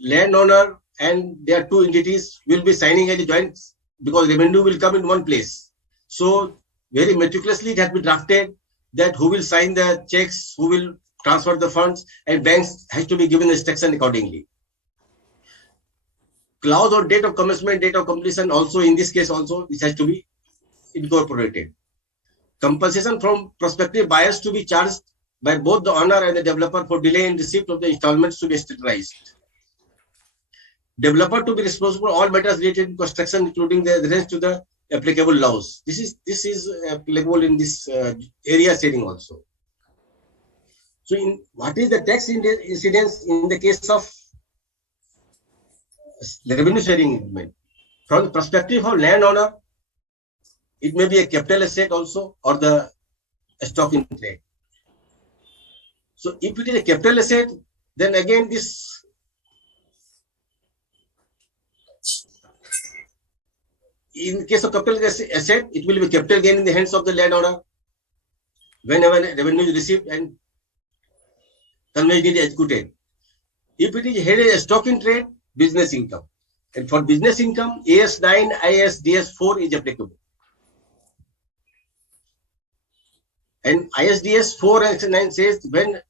landowner and their two entities will be signing as a joint, because revenue will come in one place. So very meticulously it has been drafted that who will sign the checks, who will transfer the funds, and banks has to be given instruction accordingly. Clause or date of commencement, date of completion also, in this case also, this has to be incorporated. Compensation from prospective buyers to be charged by both the owner and the developer for delay in receipt of the installments to be statutorized. Developer to be responsible for all matters related to construction, including the adherence to the applicable laws. This is applicable in this area sharing also. So, what is the tax incidence in the case of revenue sharing agreement? From the perspective of landowner, it may be a capital asset also or the stock in trade. So if it is a capital asset, then again this in case of capital asset, it will be capital gain in the hands of the landowner whenever revenue is received and conversion is executed. If it is held as a stock in trade, business income. And for business income, AS 9, ISDS 4 is applicable. And ISDS 4 and 9 says when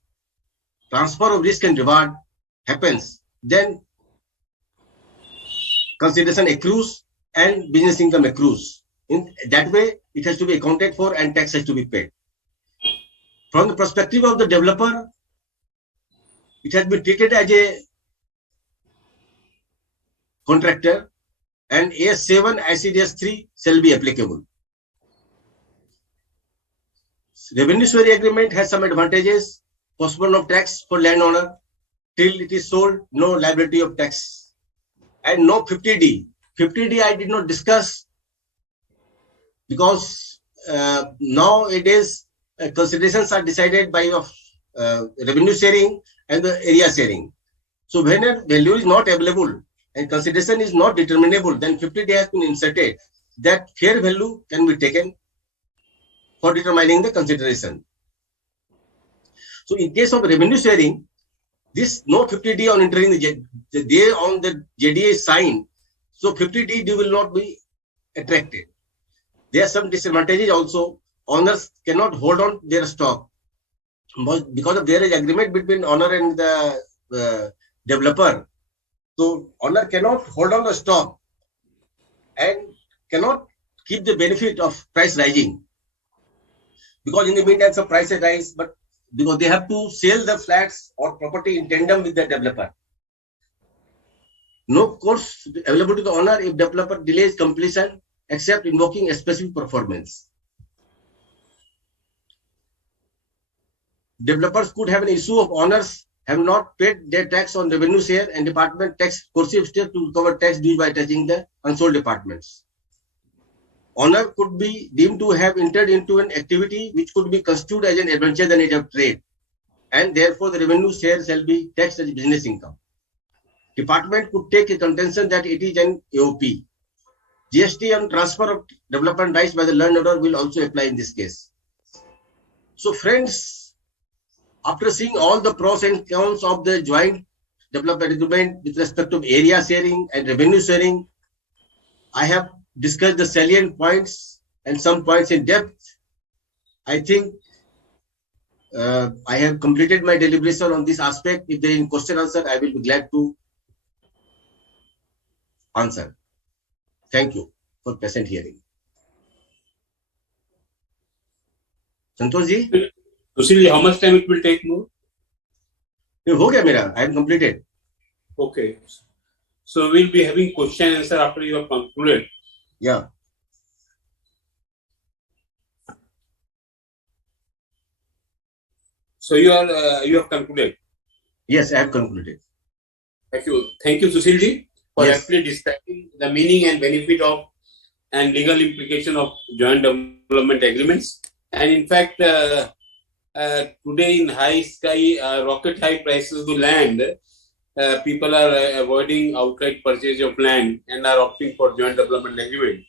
transfer of risk and reward happens, then consideration accrues and business income accrues. In that way, it has to be accounted for and tax has to be paid. From the perspective of the developer, it has been treated as a contractor and AS7, ICDS 3 shall be applicable. Revenue sharing agreement has some advantages. Postponement of tax for landowner till it is sold, no liability of tax. And no 50D. 50D I did not discuss because nowadays considerations are decided by revenue sharing and the area sharing. So when a value is not available and consideration is not determinable, then 50D has been inserted that fair value can be taken for determining the consideration. So in case of revenue sharing, this no 50D on entering the day on the JDA is signed, so 50D will not be attracted. There are some disadvantages also. Owners cannot hold on their stock because of there is agreement between owner and the developer. So owner cannot hold on the stock and cannot keep the benefit of price rising because in the meantime some prices rise, but because they have to sell the flats or property in tandem with the developer. No course available to the owner if developer delays completion except invoking a specific performance. Developers could have an issue of owners have not paid their tax on revenue share and department tax coercive step to recover tax due by touching the unsold departments. Owner could be deemed to have entered into an activity which could be construed as an adventure than it of trade, and therefore the revenue share shall be taxed as business income. Department could take a contention that it is an AOP. GST on transfer of development rights by the landowner will also apply in this case. So friends, after seeing all the pros and cons of the joint development agreement with respect to area sharing and revenue sharing, I have discussed the salient points and some points in depth. I think I have completed my deliberation on this aspect. If there is a question answer, I will be glad to answer. Thank you for patient hearing. Santosh ji? Sushil, how much time it will take more? हो गया मेरा. I am completed. Okay. So we'll be having question and answer after you have concluded. Yeah. So you have concluded. Yes, I have concluded. Thank you, Sushil ji, for aptly describing the meaning and benefit of and legal implication of joint development agreements. And in fact, today in high sky, rocket high prices of land, people are avoiding outright purchase of land and are opting for joint development agreement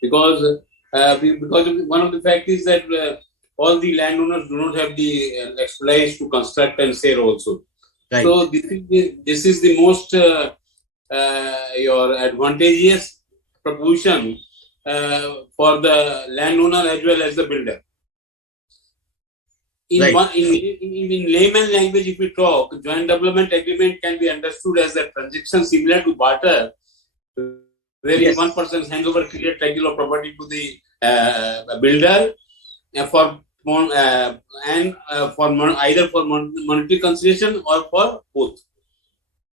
because one of the facts is that all the landowners do not have the expertise to construct and sell also. Right. So this is the most your advantageous proposition for the landowner as well as the builder. In layman language, if we talk, joint development agreement can be understood as a transaction similar to barter, where one person hands over clear title of property to the builder for either for monetary consideration or for both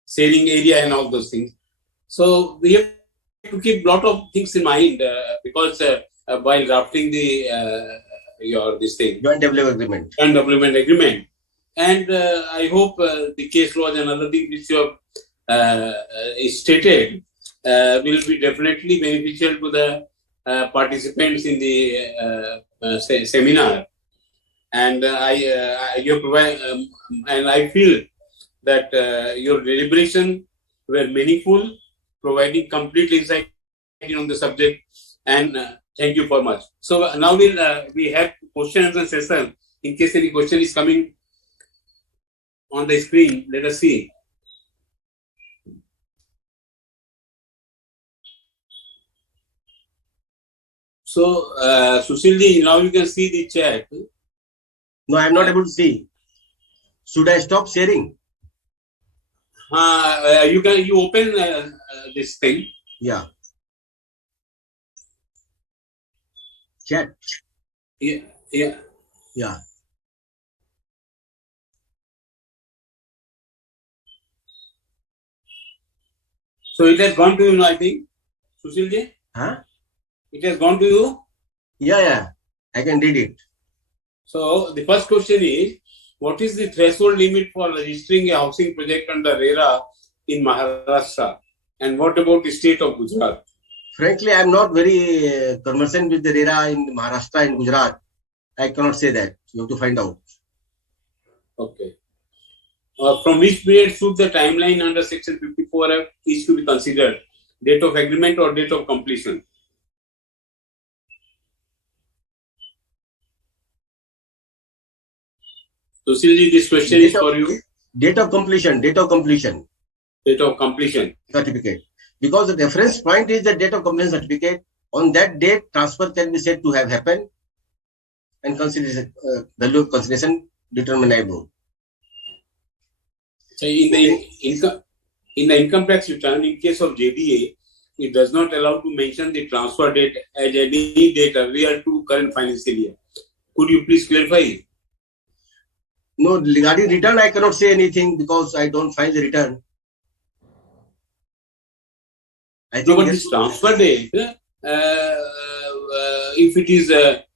sharing area and all those things. So we have to keep a lot of things in mind because while drafting the joint development agreement, and I hope the case laws and other things which you have stated will be definitely beneficial to the participants in the seminar. and you provide, and I feel that your deliberation were meaningful, providing complete insight on the subject, and thank you for much. So now we have question and answer session. In case any question is coming on the screen, let us see. So, Sushilji, now you can see the chat. No, I am not able to see. Should I stop sharing? You open this thing. Yeah. Chat. Yeah. Yeah. So it has gone to you now, I think, Sushilji. Huh? It has gone to you. Yeah. I can read it. So the first question is, what is the threshold limit for registering a housing project under RERA in Maharashtra? And what about the state of Gujarat? Frankly, I am not very conversant with the RERA in Maharashtra and Gujarat. I cannot say that. You have to find out. Okay. From which period should the timeline under Section 54F is to be considered? Date of agreement or date of completion? Sushilji, this question is for you. Date of completion. Date of completion. Certificate. Because the reference point is the date of completion certificate. On that date, transfer can be said to have happened and value of consideration determinable. So in the income tax return, in case of JDA, it does not allow to mention the transfer date as any date earlier to current financial year. Could you please clarify? No, regarding return, I cannot say anything because I don't file the return. I think but this transfer date, if it is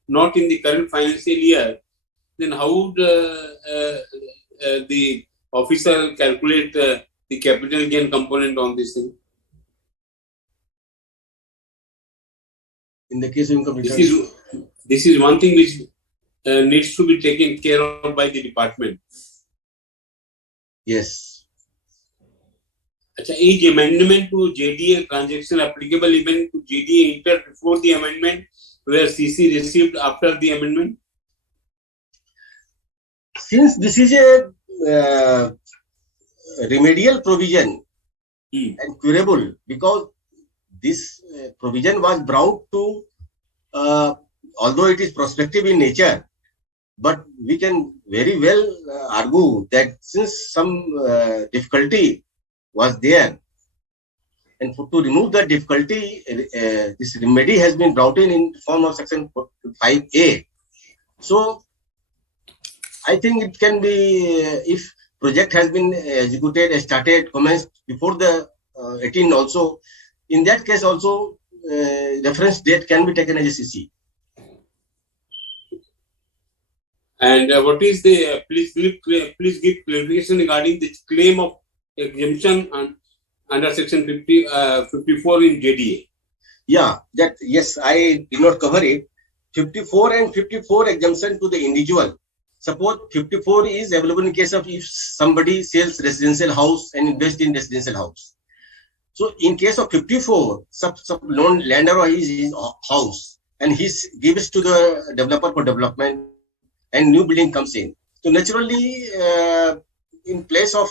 not in the current financial year, then how would the officer calculate the capital gain component on this thing? In the case of income return, this is one thing which needs to be taken care of by the department. Yes. Is amendment to JDA transaction applicable even to JDA entered before the amendment, where CC received after the amendment? Since this is a remedial provision and curable, because this provision was brought to, although it is prospective in nature, but we can very well argue that since some difficulty was there, and to remove that difficulty, this remedy has been brought in form of Section 5A. So I think it can be, if project has been executed, started, commenced before the 18 also, in that case also reference date can be taken as a CC. And what is the, please give clarification regarding the claim of exemption under Section 54 in JDA. Yeah, that, yes, I did not cover it. 54 and 54 exemption to the individual. Suppose 54 is available in case of if somebody sells residential house and invest in residential house. So in case of 54, some landowner is his house and he gives to the developer for development and new building comes in. So naturally, in case of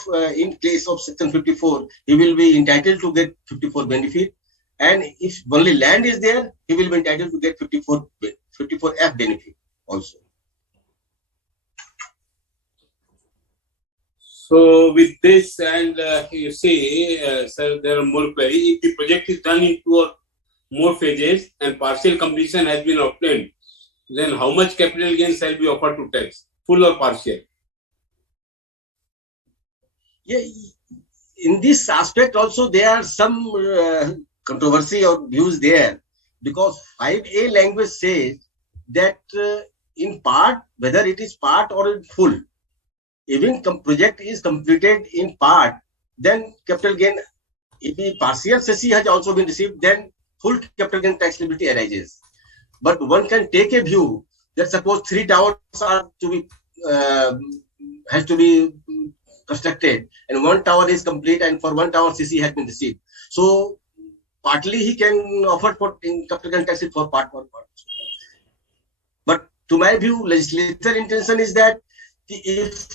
Section 54, he will be entitled to get 54 benefit, and if only land is there, he will be entitled to get 54F benefit also. So with this, and you say, sir, there are more queries. If the project is done in 2 or more phases and partial completion has been obtained, then how much capital gain shall be offered to tax, full or partial? Yeah, in this aspect also there are some controversy or views there, because 5A language says that in part, whether it is part or in full, even project is completed in part, then capital gain, if the partial cessation has also been received, then full capital gain tax liability arises. But one can take a view Let's suppose 3 towers are to be has to be constructed, and 1 tower is complete, and for 1 tower CC has been received. So partly he can offer for capital gain tax for part 1 part. But to my view, legislature intention is that if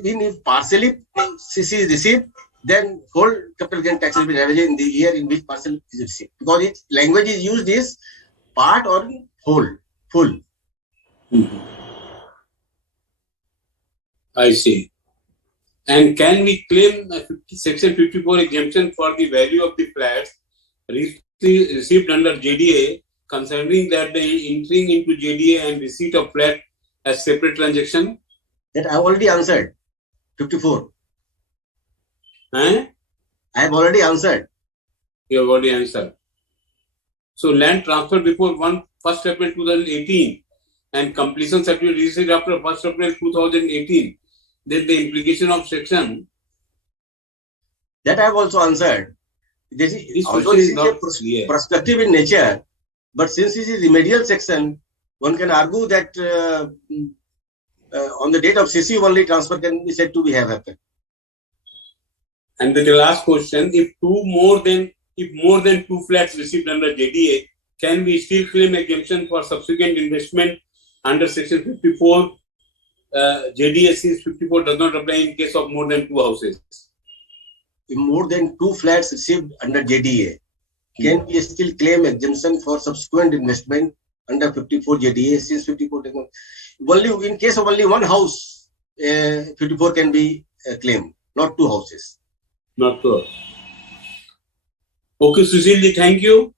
even if partially CC is received, then whole capital gain tax will be levied in the year in which parcel is received. Because its language is used is part or whole, full. I see. And can we claim Section 54 exemption for the value of the flats received under JDA, considering that the entering into JDA and receipt of flat as separate transaction? That I already answered. 54. I have already answered. You have already answered. So land transfer before 1st April 2018 and completion certificate received after 1st April 2018. Then the implication of section. That I have also answered. This question is not clear. Prospective in nature, but since it is remedial section, one can argue that on the date of CC only transfer can be said to be have happened. And the last question: if more than 2 flats received under JDA, can we still claim exemption for subsequent investment under Section 54? JDA 54 does not apply in case of more than 2 houses. If more than 2 flats received under JDA, can we still claim exemption for subsequent investment under 54 JDA? Since 54 does not, only in case of only 1 house, 54 can be claimed, not 2 houses. Not 2. Okay, Sushilji, thank you.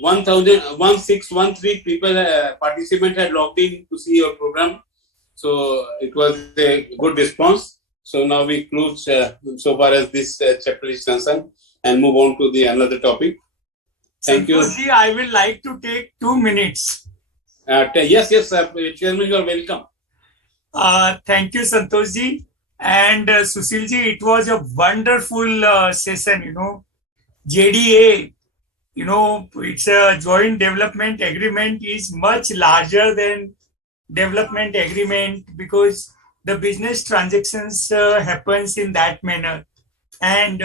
1613 people participants had logged in to see your program, so it was a good response. So now we close so far as this chapter is concerned and move on to the another topic. Thank you. I will like to take 2 minutes. Yes, Chairman, you are welcome. Thank you, Santoshji. And Sushilji, it was a wonderful session, JDA, it's a joint development agreement is much larger than development agreement because the business transactions happens in that manner. And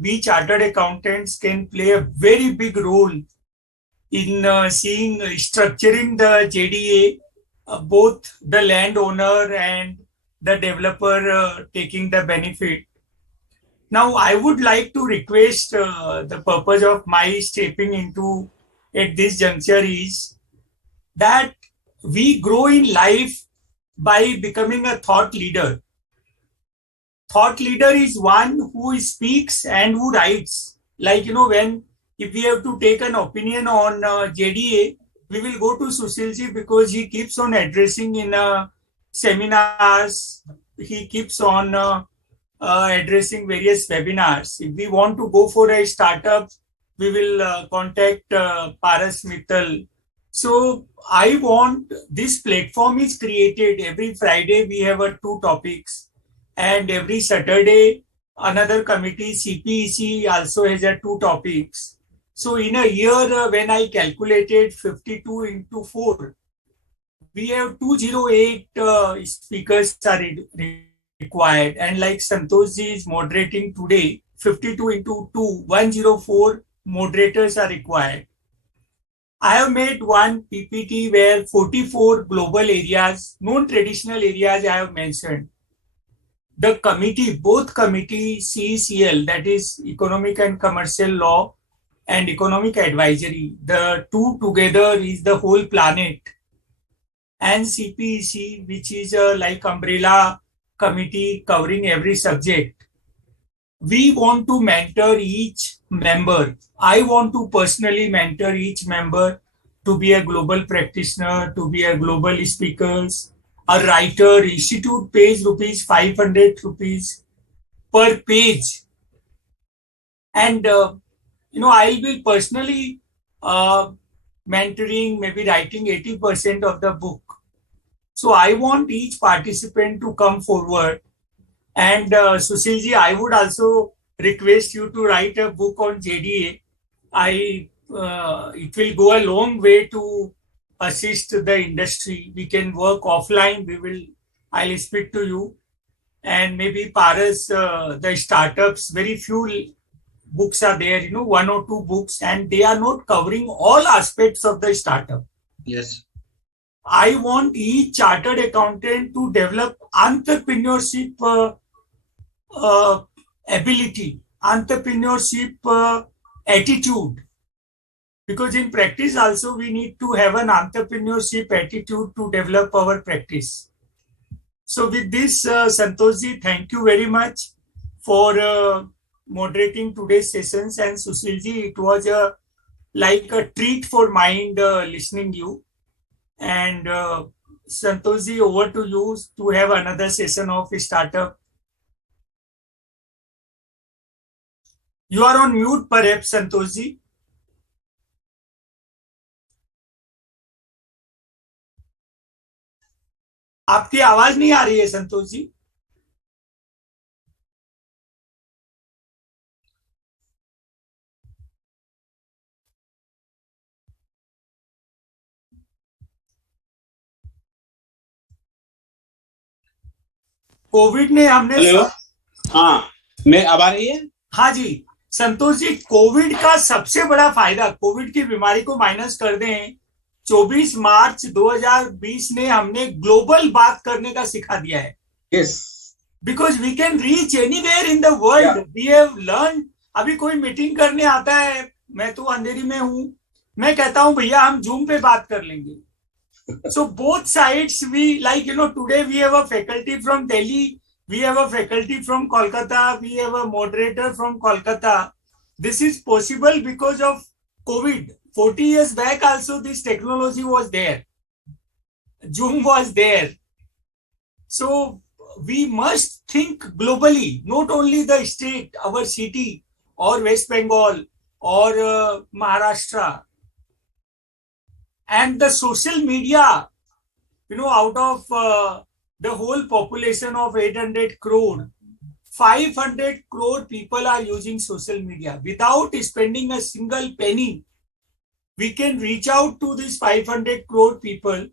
we chartered accountants can play a very big role in structuring the JDA, both the landowner and the developer taking the benefit. Now, I would like to request the purpose of my stepping into at this juncture is that we grow in life by becoming a thought leader. Thought leader is one who speaks and who writes. Like, if we have to take an opinion on JDA, we will go to Sushilji because he keeps on addressing in seminars. He keeps on addressing various webinars. If we want to go for a startup, we will contact Paras Mittal. So I want this platform is created. Every Friday we have 2 topics, and every Saturday another committee, CPEC, also has 2 topics. So in a year, when I calculated 52 into 4, we have 208 speakers are required, and like Santoshji is moderating today, 52 into 2, 104 moderators are required. I have made one PPT where 44 global areas, non-traditional areas I have mentioned. The committee, both committee CECL, that is Economic and Commercial Law, and Economic Advisory, the 2 together is the whole planet. And CPEC, which is like umbrella committee covering every subject. We want to mentor each member. I want to personally mentor each member to be a global practitioner, to be a global speaker, a writer. Institute pays ₹500 per page. And, I'll be personally mentoring, maybe writing 80% of the book. So I want each participant to come forward. And Sushilji, I would also request you to write a book on JDA. I it will go a long way to assist the industry. We can work offline. I'll speak to you, and maybe Paras, the startups, very few books are there, one or two books, and they are not covering all aspects of the startup. Yes. I want each chartered accountant to develop entrepreneurship ability, entrepreneurship attitude. Because in practice also we need to have an entrepreneurship attitude to develop our practice. So with this, Santoshji, thank you very much for moderating today's sessions. And Sushilji, it was like a treat for mind listening you. And Santoshji, over to you to have another session of startup. You are on mute perhaps, Santoshji. आपकी आवाज नहीं आ रही है Santosh ji. Covid ने हमने हाँ, मैं अब आ रही है. हाँ जी संतोष जी, कोविड का सबसे बड़ा फायदा, कोविड की बीमारी को माइनस कर दें, 24 मार्च 2020 ने हमने ग्लोबल बात करने का सिखा दिया है. Yes. Because we can reach anywhere in the world. Yeah. We have learned. अभी कोई मीटिंग करने आता है, मैं तो अंधेरी में हूं, मैं कहता हूं भैया हम जूम पे बात कर लेंगे. So both sides, we like, today we have a faculty from Delhi, we have a faculty from Kolkata, we have a moderator from Kolkata. This is possible because of COVID. 40 years back also this technology was there. Zoom was there. So we must think globally, not only the state, our city or West Bengal or Maharashtra. And the social media, out of the whole population of 800 crore, 500 crore people are using social media. Without spending a single penny, we can reach out to these 500 crore people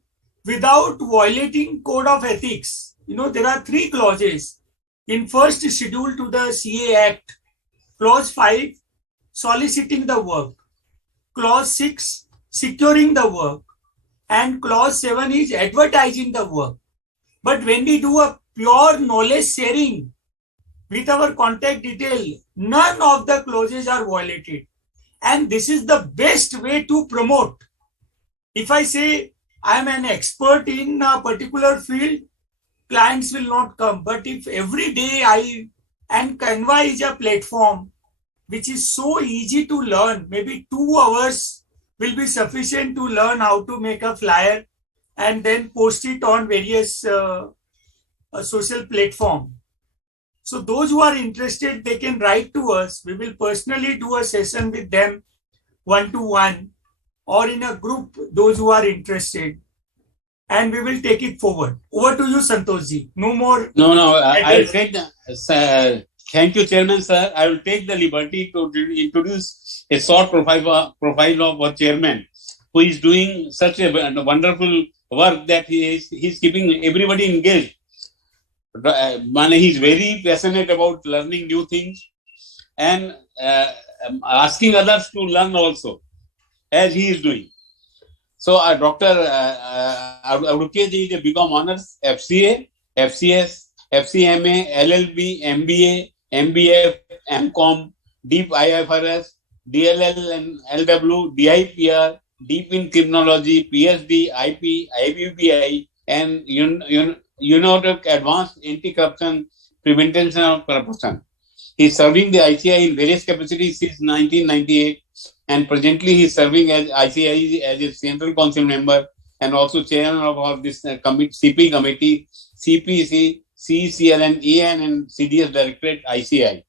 without violating code of ethics. There are 3 clauses in first schedule to the CA Act. Clause 5, soliciting the work. Clause 6, securing the work. And clause 7 is advertising the work. But when we do a pure knowledge sharing with our contact detail, none of the clauses are violated. And this is the best way to promote. If I say I am an expert in a particular field, clients will not come. But if every day and Canva is a platform which is so easy to learn, maybe 2 hours will be sufficient to learn how to make a flyer and then post it on various social platform. So those who are interested, they can write to us. We will personally do a session with them, 1-to-1, or in a group, those who are interested. And we will take it forward. Over to you, Santoshji. No more. No, I'll take the. Thank you, Chairman, sir. I will take the liberty to introduce a short profile of our Chairman, who is doing such a wonderful work that he's keeping everybody engaged. He's very passionate about learning new things and asking others to learn also, as he is doing. So, Dr. Adukeji is a BCom Honors, FCA, FCS, FCMA, LLB, MBA, MBA, MCom, Deep IFRS, DLL and LW, DIPR, Deep in Criminology, PhD, IP, IBPI, and UNOTEC Advanced Anti-Corruption Prevention of Corruption. He is serving the ICI in various capacities since 1998, and presently he is serving as ICI as a Central Council member and also chairman of this CP committee, CPC, CECL, EN, and CDS Directorate ICI.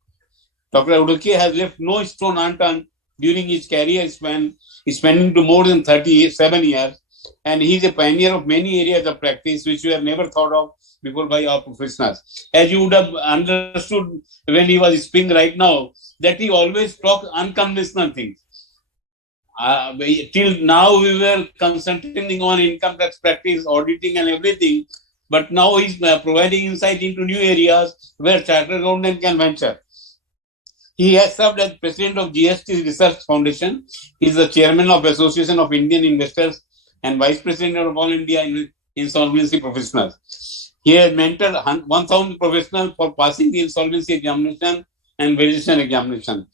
Dr. Uduke has left no stone unturned during his career span, spending to more than 37 years, and he is a pioneer of many areas of practice which we have never thought of before by our professionals. As you would have understood when he was speaking right now, that he always talks unconventional things. till now we were concentrating on income tax practice, auditing and everything. But now he's providing insight into new areas where chartered accountant can venture. He has served as president of GST Research Foundation. He is the chairman of Association of Indian Investors and vice president of All India Insolvency Professionals. He has mentored 1,000 professionals for passing the insolvency examination and valuation examination.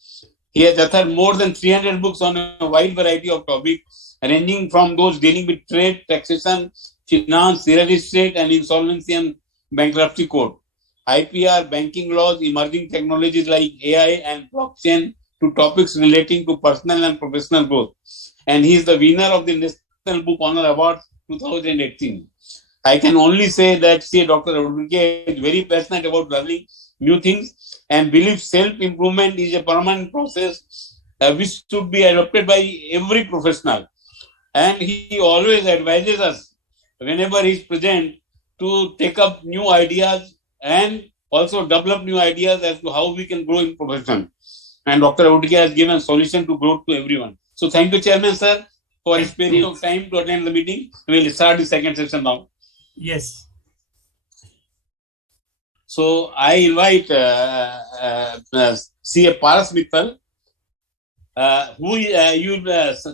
He has authored more than 300 books on a wide variety of topics, ranging from those dealing with trade, taxation, finance, real estate, and insolvency and bankruptcy code, IPR, banking laws, emerging technologies like AI and blockchain, to topics relating to personal and professional growth. And he is the winner of the National Book Honor Award 2018. I can only say that Dr. Rodriguez is very passionate about learning new things and believes self-improvement is a permanent process which should be adopted by every professional. And he always advises us whenever he is present to take up new ideas and also develop new ideas as to how we can grow in profession. And Dr. Rodriguez has given a solution to growth to everyone. So thank you, Chairman, sir, for sparing your time to attend the meeting. We will start the second session now. Yes. So I invite CA Paras Mittal,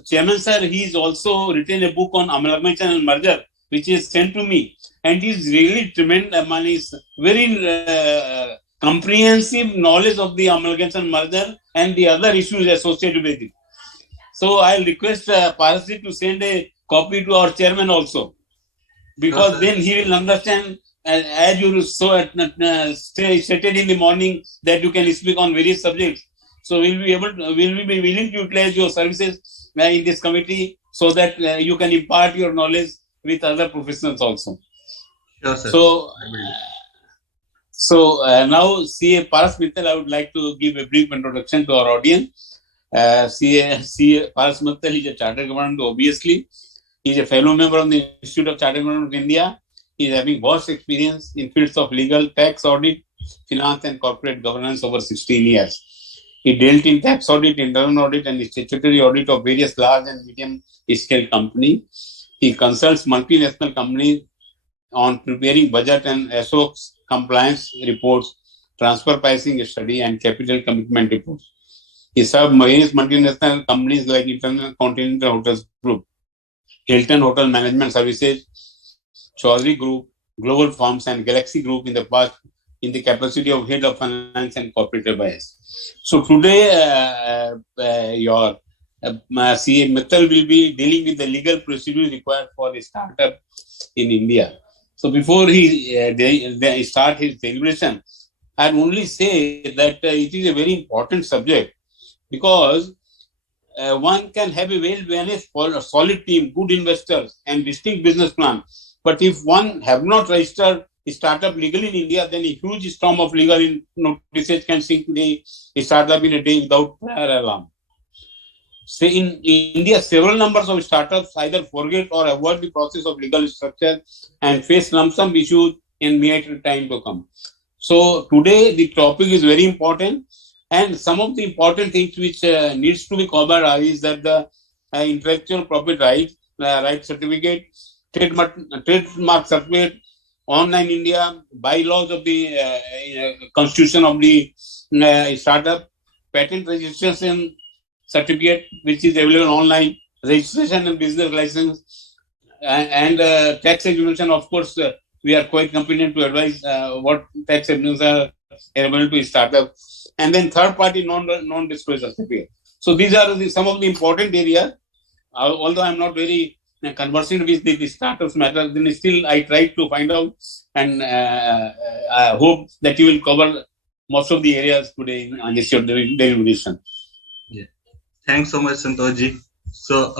Chairman sir, he's also written a book on amalgamation and merger, which is sent to me, and he's really tremendous, very comprehensive knowledge of the amalgamation merger and the other issues associated with it. So I'll request Parasi to send a copy to our chairman also, because then he will understand. As you stated in the morning that you can speak on various subjects, so we'll be willing to utilize your services in this committee so that you can impart your knowledge with other professionals also. Sure, sir. So now CA Paras Mittal, I would like to give a brief introduction to our audience. CA Paras Mittal is a chartered accountant, obviously. He is a fellow member of the Institute of Chartered Accountants of India. He is having vast experience in fields of legal, tax audit, finance and corporate governance over 16 years. He dealt in tax audit, internal audit and statutory audit of various large and medium scale companies. He consults multinational companies on preparing budget and SOX compliance reports, transfer pricing study and capital commitment reports. He served various multinational companies like Intercontinental Hotels Group, Hilton Hotel Management Services, Chaudhary Group, Global Farms and Galaxy Group in the past in the capacity of Head of Finance and Corporate Affairs. So today your CA Mittal will be dealing with the legal procedure required for a startup in India. So before he start his deliberation, I will only say that it is a very important subject, because one can have a well-managed, solid team, good investors and distinct business plan. But if one have not registered a startup legally in India, then a huge storm of legal notices can sink the startup in a day without prior alarm. Say in India, several numbers of startups either forget or avoid the process of legal structure and face lump sum issues in mere time to come. So today the topic is very important, and some of the important things which needs to be covered is that the intellectual property right certificate, trademark certificate, online India, bylaws of the constitution of the startup, patent registration certificate which is available online, registration and business license, and tax exemption. Of course, we are quite competent to advise what tax exemptions are available to startup, and then third party non-disclosure certificate. So these are some of the important areas. Although I am not very conversant with the startups matter, then still I try to find out, and I hope that you will cover most of the areas today in this deliberation. Yeah. Thanks so much, Santosh ji. So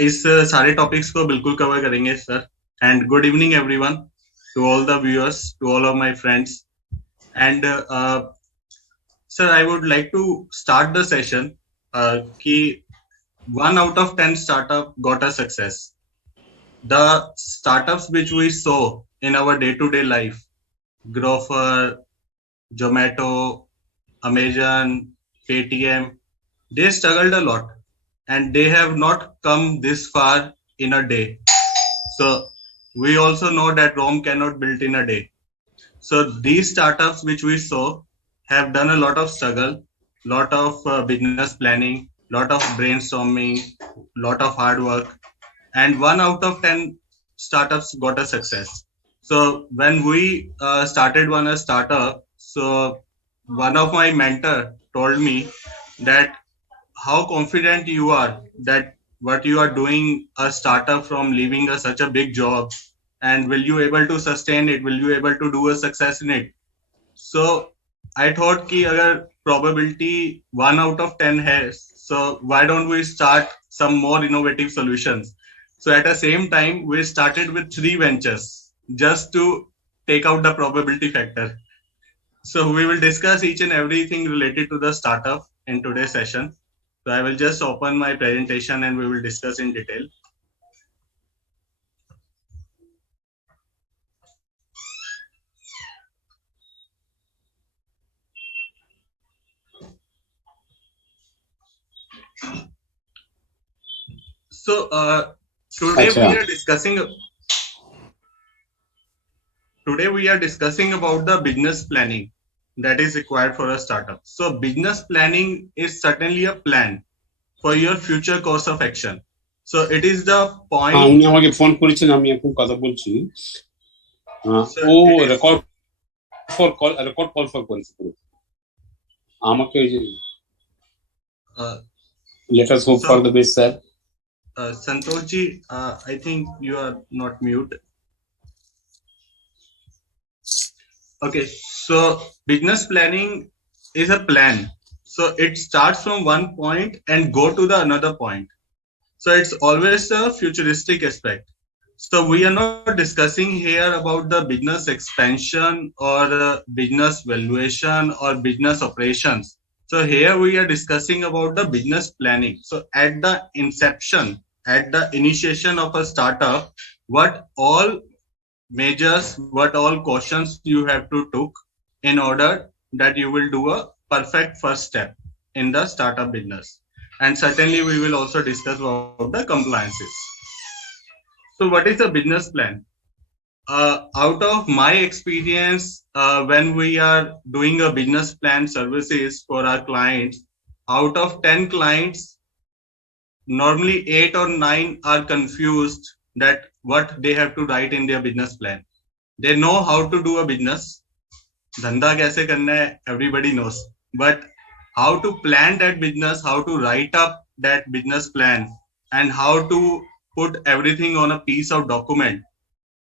इस सारे topics को बिल्कुल cover करेंगे sir. And good evening everyone, to all the viewers, to all of my friends. And sir, I would like to start the session कि 1 out of 10 startup got a success. The startups which we saw in our day-to-day life, Grofar, Zomato, Amazon, Paytm, they struggled a lot. and they have not come this far in a day. So we also know that Rome cannot build in a day. So these startups which we saw have done a lot of struggle, lot of business planning, lot of brainstorming, lot of hard work, and 1 out of 10 startups got a success. So when we started one a startup, so one of my mentor told me that how confident you are that what you are doing a startup from leaving such a big job, and will you able to sustain it, will you able to do a success in it. So I thought ki agar probability 1 out of 10 has, so why don't we start some more innovative solutions. So at the same time we started with 3 ventures just to take out the probability factor. So we will discuss each and everything related to the startup in today's session. So I will just open my presentation and we will discuss in detail. So today we are discussing about the business planning that is required for a startup. So business planning is certainly a plan for your future course of action. So it is the point. উনি আমাকে phone করেছেন, আমি এখন কথা বলছি। ও record call for করেছে আমাকে। ওই যে let us hope for the best, sir. Santosh ji, I think you are not mute. Okay, so business planning is a plan. So it starts from one point and go to the another point. So it's always a futuristic aspect. So we are not discussing here about the business expansion or business valuation or business operations. So here we are discussing about the business planning. So at the inception, at the initiation of a startup, what all measures, what all cautions you have to took in order that you will do a perfect first step in the startup business. And certainly we will also discuss about the compliances. So what is a business plan? Out of my experience, when we are doing a business plan services for our clients, out of 10 clients, normally 8 or 9 are confused that what they have to write in their business plan. They know how to do a business. Dhanda kaise karna hai, everybody knows. But how to plan that business, how to write up that business plan, and how to put everything on a piece of document.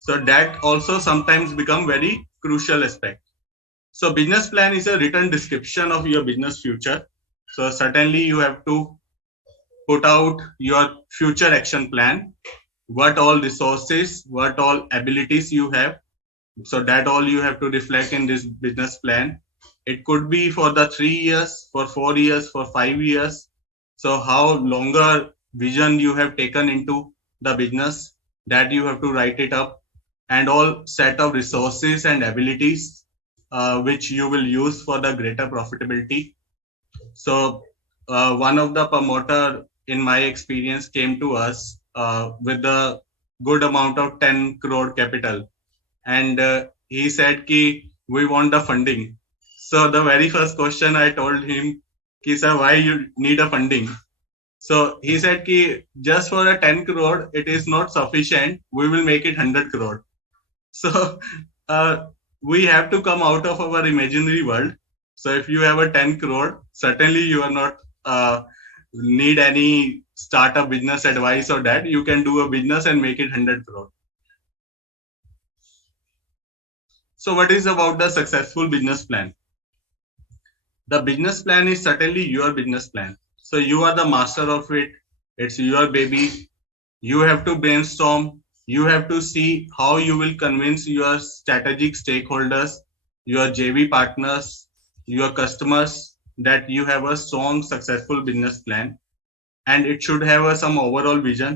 So that also sometimes become very crucial aspect. So business plan is a written description of your business future. So certainly you have to put out your future action plan, what all resources, what all abilities you have. So that all you have to reflect in this business plan. It could be for the 3 years, for 4 years, for 5 years. So how longer vision you have taken into the business, that you have to write it up, and all set of resources and abilities which you will use for the greater profitability. So one of the promoter in my experience came to us with a good amount of 10 crore capital, and he said ki we want the funding. So the very first question I told him ki sir, why you need a funding? So he said ki just for a 10 crore it is not sufficient, we will make it 100 crore. So we have to come out of our imaginary world. So if you have a 10 crore, certainly you are not need any startup business advice or that. You can do a business and make it 100 crore. So what is about the successful business plan? The business plan is certainly your business plan. So you are the master of it. It's your baby. You have to brainstorm. You have to see how you will convince your strategic stakeholders, your JV partners, your customers that you have a strong, successful business plan. And it should have some overall vision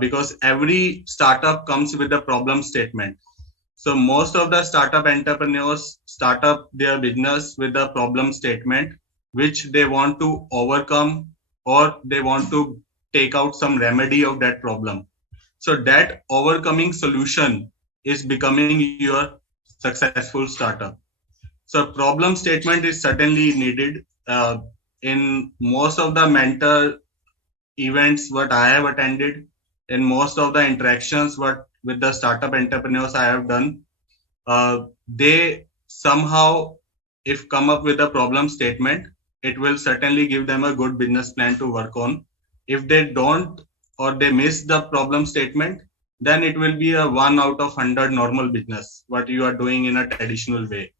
because every startup comes with a problem statement. So most of the startup entrepreneurs start up their business with a problem statement which they want to overcome or they want to take out some remedy of that problem. So that overcoming solution is becoming your successful startup. So problem statement is certainly needed in most of the mentor events what I have attended, in most of the interactions what with the startup entrepreneurs I have done. They somehow, if come up with a problem statement, it will certainly give them a good business plan to work on. If they don't, or they miss the problem statement, then it will be a 1 out of 100 normal business what you are doing in a traditional way.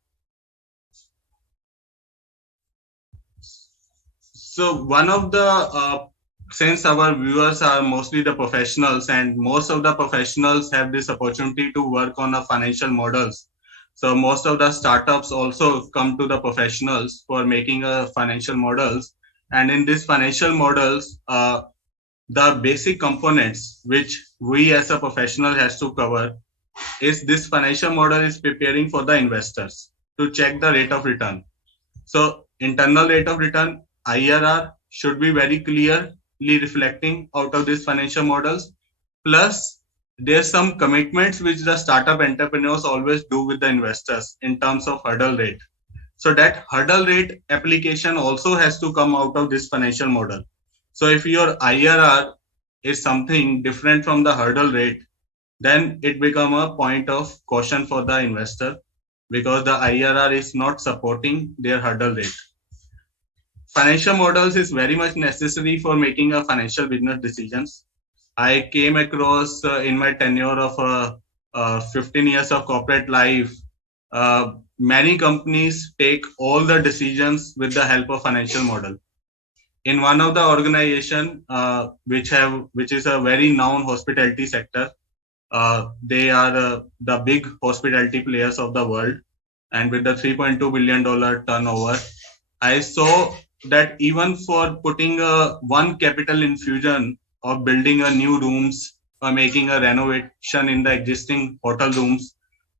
So one of the since our viewers are mostly the professionals, and most of the professionals have this opportunity to work on a financial models. So most of the startups also come to the professionals for making a financial models. And in these financial models, the basic components which we as a professional has to cover is this financial model is preparing for the investors to check the rate of return. So internal rate of return, IRR, should be very clearly reflecting out of these financial models. Plus, there's some commitments which the startup entrepreneurs always do with the investors in terms of hurdle rate. So that hurdle rate application also has to come out of this financial model. So if your IRR is something different from the hurdle rate, then it become a point of caution for the investor, because the IRR is not supporting their hurdle rate. Financial models is very much necessary for making a financial business decisions. I came across in my tenure of 15 years of corporate life, many companies take all the decisions with the help of financial model. In one of the organization which is a very known hospitality sector, they are the big hospitality players of the world, and with the $3.2 billion turnover, I saw that even for putting one capital infusion of building a new rooms or making a renovation in the existing hotel rooms,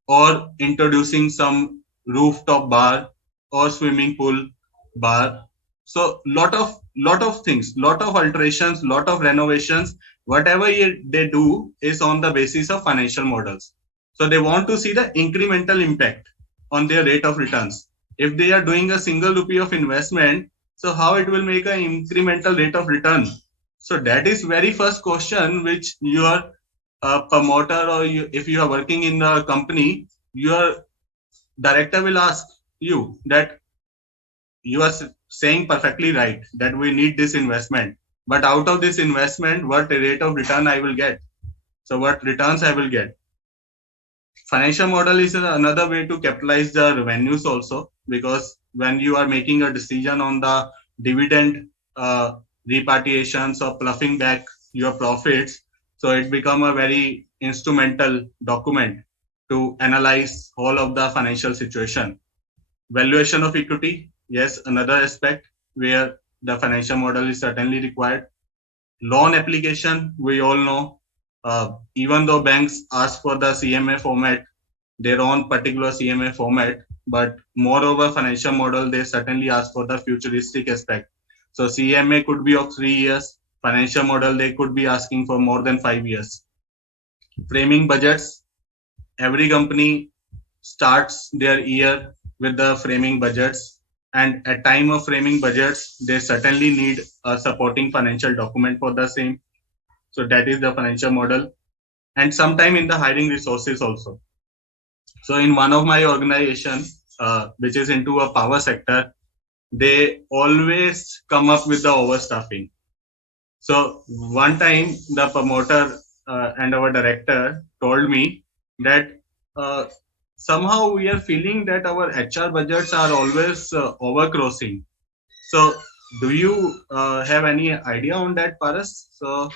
or introducing some rooftop bar or swimming pool bar. So lot of things, lot of alterations, lot of renovations, whatever they do is on the basis of financial models. So they want to see the incremental impact on their rate of returns. If they are doing a single rupee of investment, so how it will make an incremental rate of return? So that is very first question which your promoter, or if you are working in the company, your director will ask you that you are saying perfectly right that we need this investment, but out of this investment, what rate of return I will get? So what returns I will get? Financial model is another way to capitalize the revenues also, because when you are making a decision on the dividend repatriations or pluffing back your profits, so it become a very instrumental document to analyze all of the financial situation. Valuation of equity, yes, another aspect where the financial model is certainly required. Loan application, we all know, even though banks ask for the CMA format, their own particular CMA format, but moreover financial model, they certainly ask for the futuristic aspect. So CMA could be of 3 years, financial model, they could be asking for more than 5 years. Framing budgets, every company starts their year with the framing budgets, and at time of framing budgets, they certainly need a supporting financial document for the same. So that is the financial model. And sometime in the hiring resources also. So in one of my organization, which is into a power sector, they always come up with the overstaffing. So one time the promoter and our director told me that somehow we are feeling that our HR budgets are always overcrossing. So do you have any idea on that, Paras? So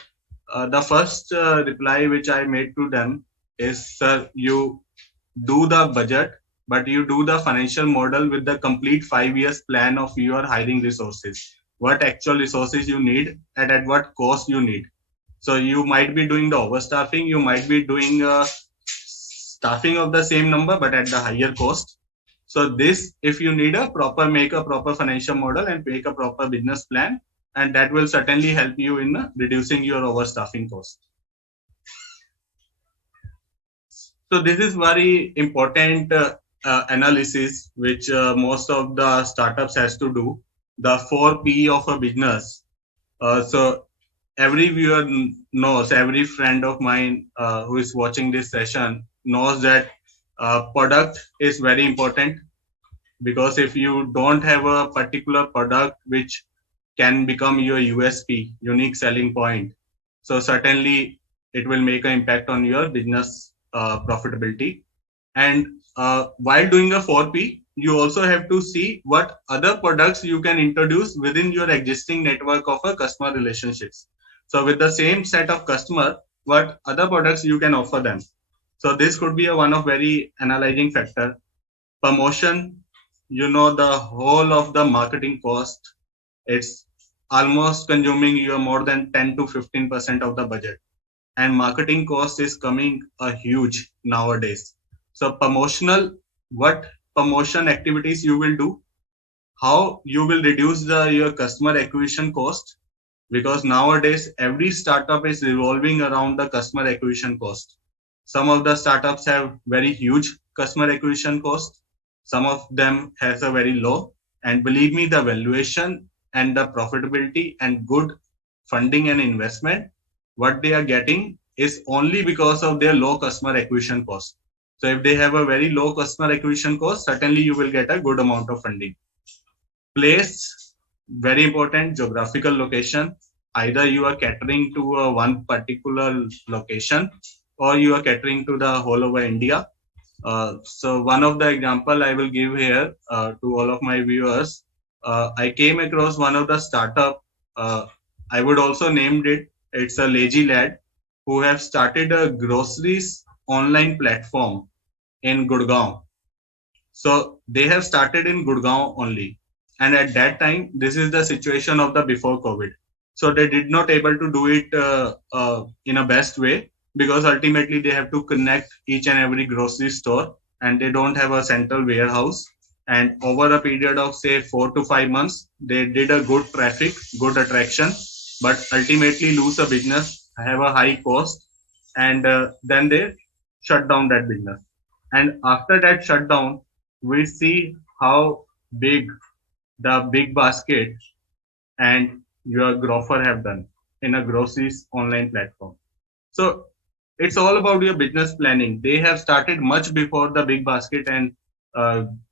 the first reply which I made to them is, sir, you do the budget, but you do the financial model with the complete 5 years plan of your hiring resources. What actual resources you need and at what cost you need. So you might be doing the overstaffing, you might be doing staffing of the same number, but at the higher cost. So this, if you need a proper, make a proper financial model and make a proper business plan, and that will certainly help you in reducing your overstaffing cost. So this is very important analysis which most of the startups has to do. The 4P of a business. So every viewer knows, every friend of mine who is watching this session knows that product is very important, because if you don't have a particular product which can become your USP, unique selling point, so certainly it will make an impact on your business profitability. And while doing a 4P, you also have to see what other products you can introduce within your existing network of customer relationships. So with the same set of customer, what other products you can offer them. So this could be one of very analyzing factor. Promotion, the whole of the marketing cost, it's almost consuming your more than 10 to 15% of the budget. And marketing cost is coming a huge nowadays. So what promotion activities you will do, how you will reduce your customer acquisition cost, because nowadays every startup is revolving around the customer acquisition cost. Some of the startups have very huge customer acquisition cost, some of them has a very low, and believe me, the valuation and the profitability and good funding and investment, what they are getting is only because of their low customer acquisition cost. So if they have a very low customer acquisition cost, certainly you will get a good amount of funding. Place, very important, geographical location. Either you are catering to one particular location or you are catering to the whole over India. So one of the example I will give here to all of my viewers, I came across one of the startup, I would also named it, it's a lazy lad who have started a groceries online platform in Gurgaon. So they have started in Gurgaon only. And at that time, this is the situation of the before COVID. So they did not able to do it in a best way, because ultimately they have to connect each and every grocery store and they don't have a central warehouse. And over a period of say 4 to 5 months, they did a good traffic, good attraction, but ultimately lose a business, have a high cost, and then they shut down that business. And after that shutdown, we see how big the big basket and your grocer have done in a groceries online platform. So it's all about your business planning. They have started much before the big basket and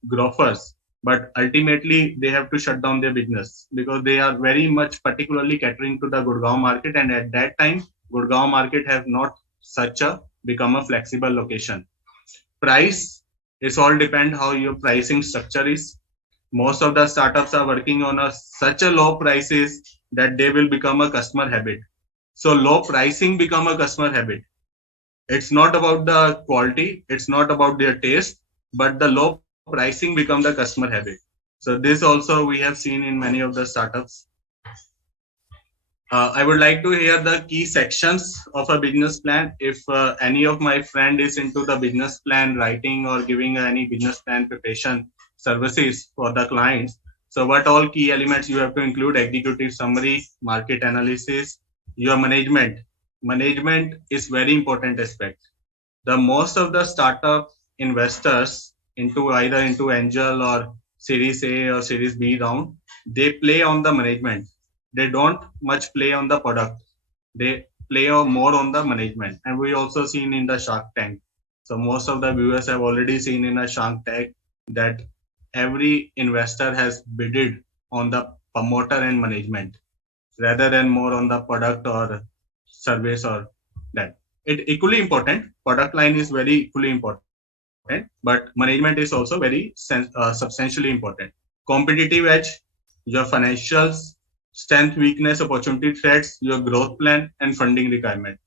grocers, but ultimately they have to shut down their business because they are very much particularly catering to the Gurgaon market, and at that time Gurgaon market has not such a become a flexible location. Price, it's all depend how your pricing structure is. Most of the startups are working on such a low prices that they will become a customer habit. So low pricing become a customer habit. It's not about the quality, it's not about their taste, but the low pricing become the customer habit. So this also we have seen in many of the startups. I would like to hear the key sections of a business plan. If any of my friend is into the business plan writing or giving any business plan preparation services for the clients, so what all key elements you have to include: executive summary, market analysis, your management. Management is very important aspect. The most of the startup investors into either into angel or series A or series B round, they play on the management. They don't much play on the product. They play more on the management. And we also seen in the Shark Tank. So most of the viewers have already seen in a Shark Tank that every investor has bidded on the promoter and management rather than more on the product or service or that. It equally important. Product line is very equally important, but management is also very substantially important. Competitive edge, your financials, strength, weakness, opportunity, threats, your growth plan, and funding requirement.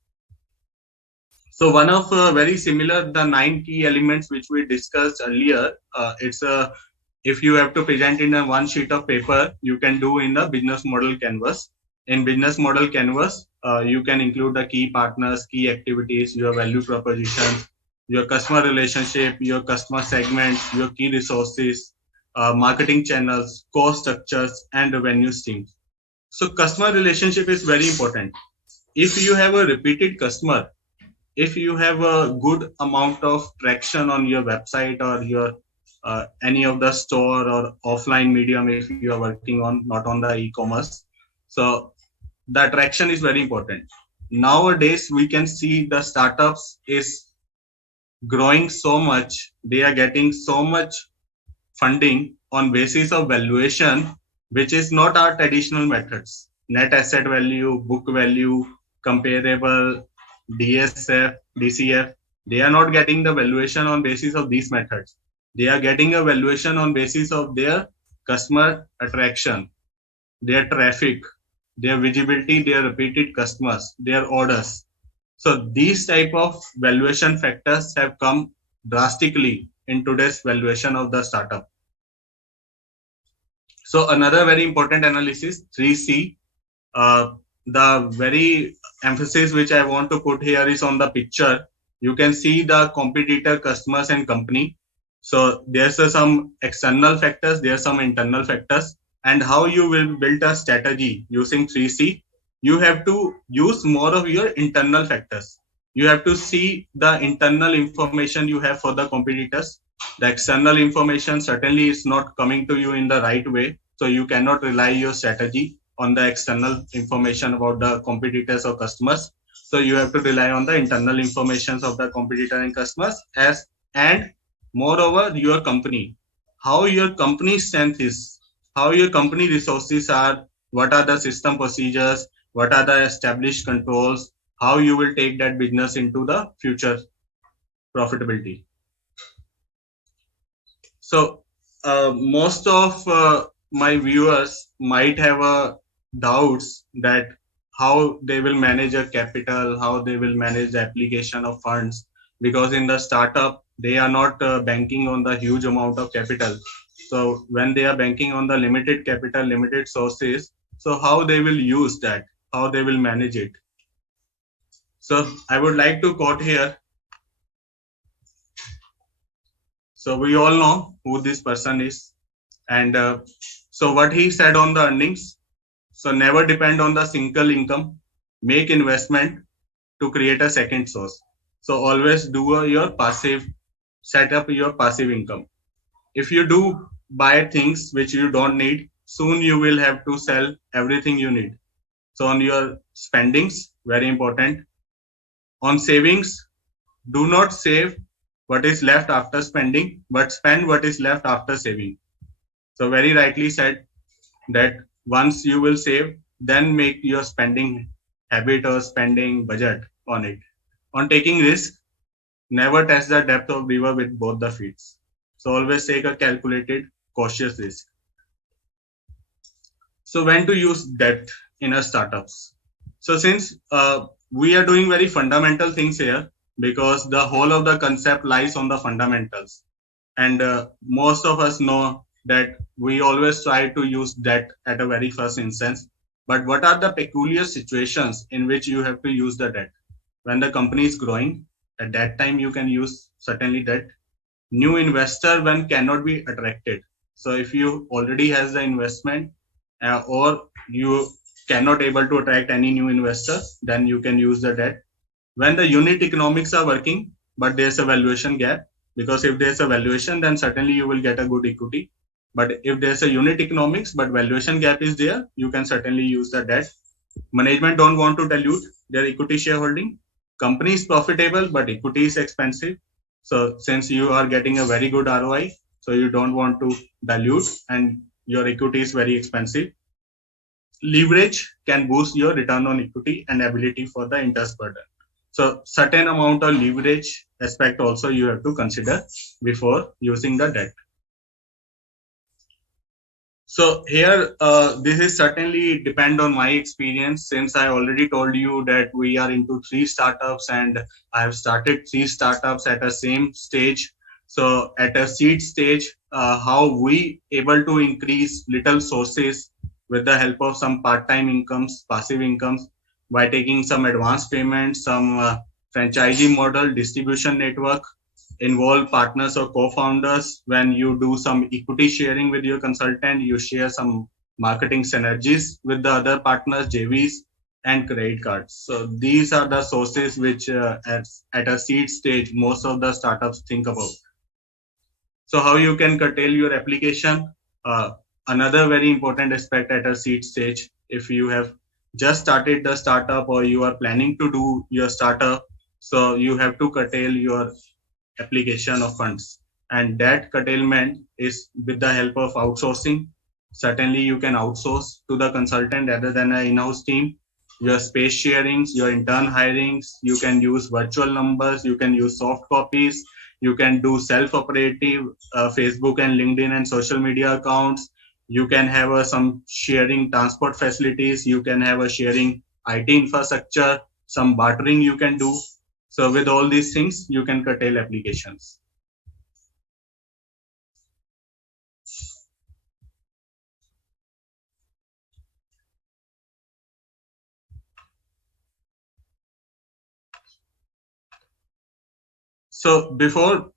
So one of very similar, the 9 key elements which we discussed earlier, it's a, if you have to present in a one sheet of paper, you can do in the business model canvas. In business model canvas, you can include the key partners, key activities, your value proposition, your customer relationship, your customer segments, your key resources, marketing channels, cost structures, and revenue streams. So customer relationship is very important. If you have a repeated customer, if you have a good amount of traction on your website or your any of the store or offline medium, if you are working on not on the e-commerce, so the traction is very important. Nowadays we can see the startups is growing so much, they are getting so much funding on basis of valuation, which is not our traditional methods. Net asset value, book value, comparable, DSF, DCF. They are not getting the valuation on basis of these methods. They are getting a valuation on basis of their customer attraction, their traffic, their visibility, their repeated customers, their orders. So these type of valuation factors have come drastically in today's valuation of the startup. So another very important analysis, 3C. The very emphasis which I want to put here is on the picture. You can see the competitor, customers, and company. So there's some external factors, there's some internal factors, and how you will build a strategy using 3C. You have to use more of your internal factors. You have to see the internal information you have for the competitors. The external information certainly is not coming to you in the right way. So you cannot rely your strategy on the external information about the competitors or customers. So you have to rely on the internal information of the competitor and customers, and moreover your company, how your company strength is, how your company resources are, what are the system procedures, what are the established controls, how you will take that business into the future profitability. So most of my viewers might have doubts that how they will manage a capital, how they will manage the application of funds, because in the startup they are not banking on the huge amount of capital. So when they are banking on the limited capital, limited sources, so how they will use that, how they will manage it. So I would like to quote here. So we all know who this person is, and so what he said on the earnings. So never depend on the single income, make investment to create a second source. So always do your passive, set up your passive income. If you do buy things which you don't need, soon you will have to sell everything you need. So on your spendings, very important. On savings, do not save what is left after spending, but spend what is left after saving. So very rightly said that once you will save, then make your spending habit or spending budget on it. On taking risk, never test the depth of river with both the feet. So always take a calculated, cautious risk. So when to use debt in our startups? So since we are doing very fundamental things here, because the whole of the concept lies on the fundamentals, and most of us know that we always try to use debt at a very first instance. But what are the peculiar situations in which you have to use the debt? When the company is growing, at that time you can use certainly debt. New investor when cannot be attracted. So if you already has the investment or you cannot able to attract any new investor, then you can use the debt. When the unit economics are working, but there's a valuation gap, because if there's a valuation, then certainly you will get a good equity. But if there's a unit economics, but valuation gap is there, you can certainly use the debt. Management don't want to dilute their equity shareholding. Company is profitable, but equity is expensive. So since you are getting a very good ROI, so you don't want to dilute and your equity is very expensive. Leverage can boost your return on equity and ability for the interest burden. So certain amount of leverage aspect also you have to consider before using the debt. So here, this is certainly depend on my experience, since I already told you that we are into 3 startups and I have started 3 startups at a same stage. So at a seed stage, how we able to increase little sources with the help of some part-time incomes, passive incomes, by taking some advance payments, some franchisee model, distribution network, involve partners or co-founders. When you do some equity sharing with your consultant, you share some marketing synergies with the other partners, JVs, and credit cards. So these are the sources which at a seed stage, most of the startups think about. So how you can curtail your application? Another very important aspect at a seed stage, if you have just started the startup or you are planning to do your startup, so you have to curtail your application of funds. And that curtailment is with the help of outsourcing. Certainly, you can outsource to the consultant rather than an in-house team. Your space sharings, your intern hirings, you can use virtual numbers, you can use soft copies, you can do self-operative Facebook and LinkedIn and social media accounts. You can have some sharing transport facilities. You can have a sharing IT infrastructure, some bartering you can do. So with all these things, you can curtail applications. So before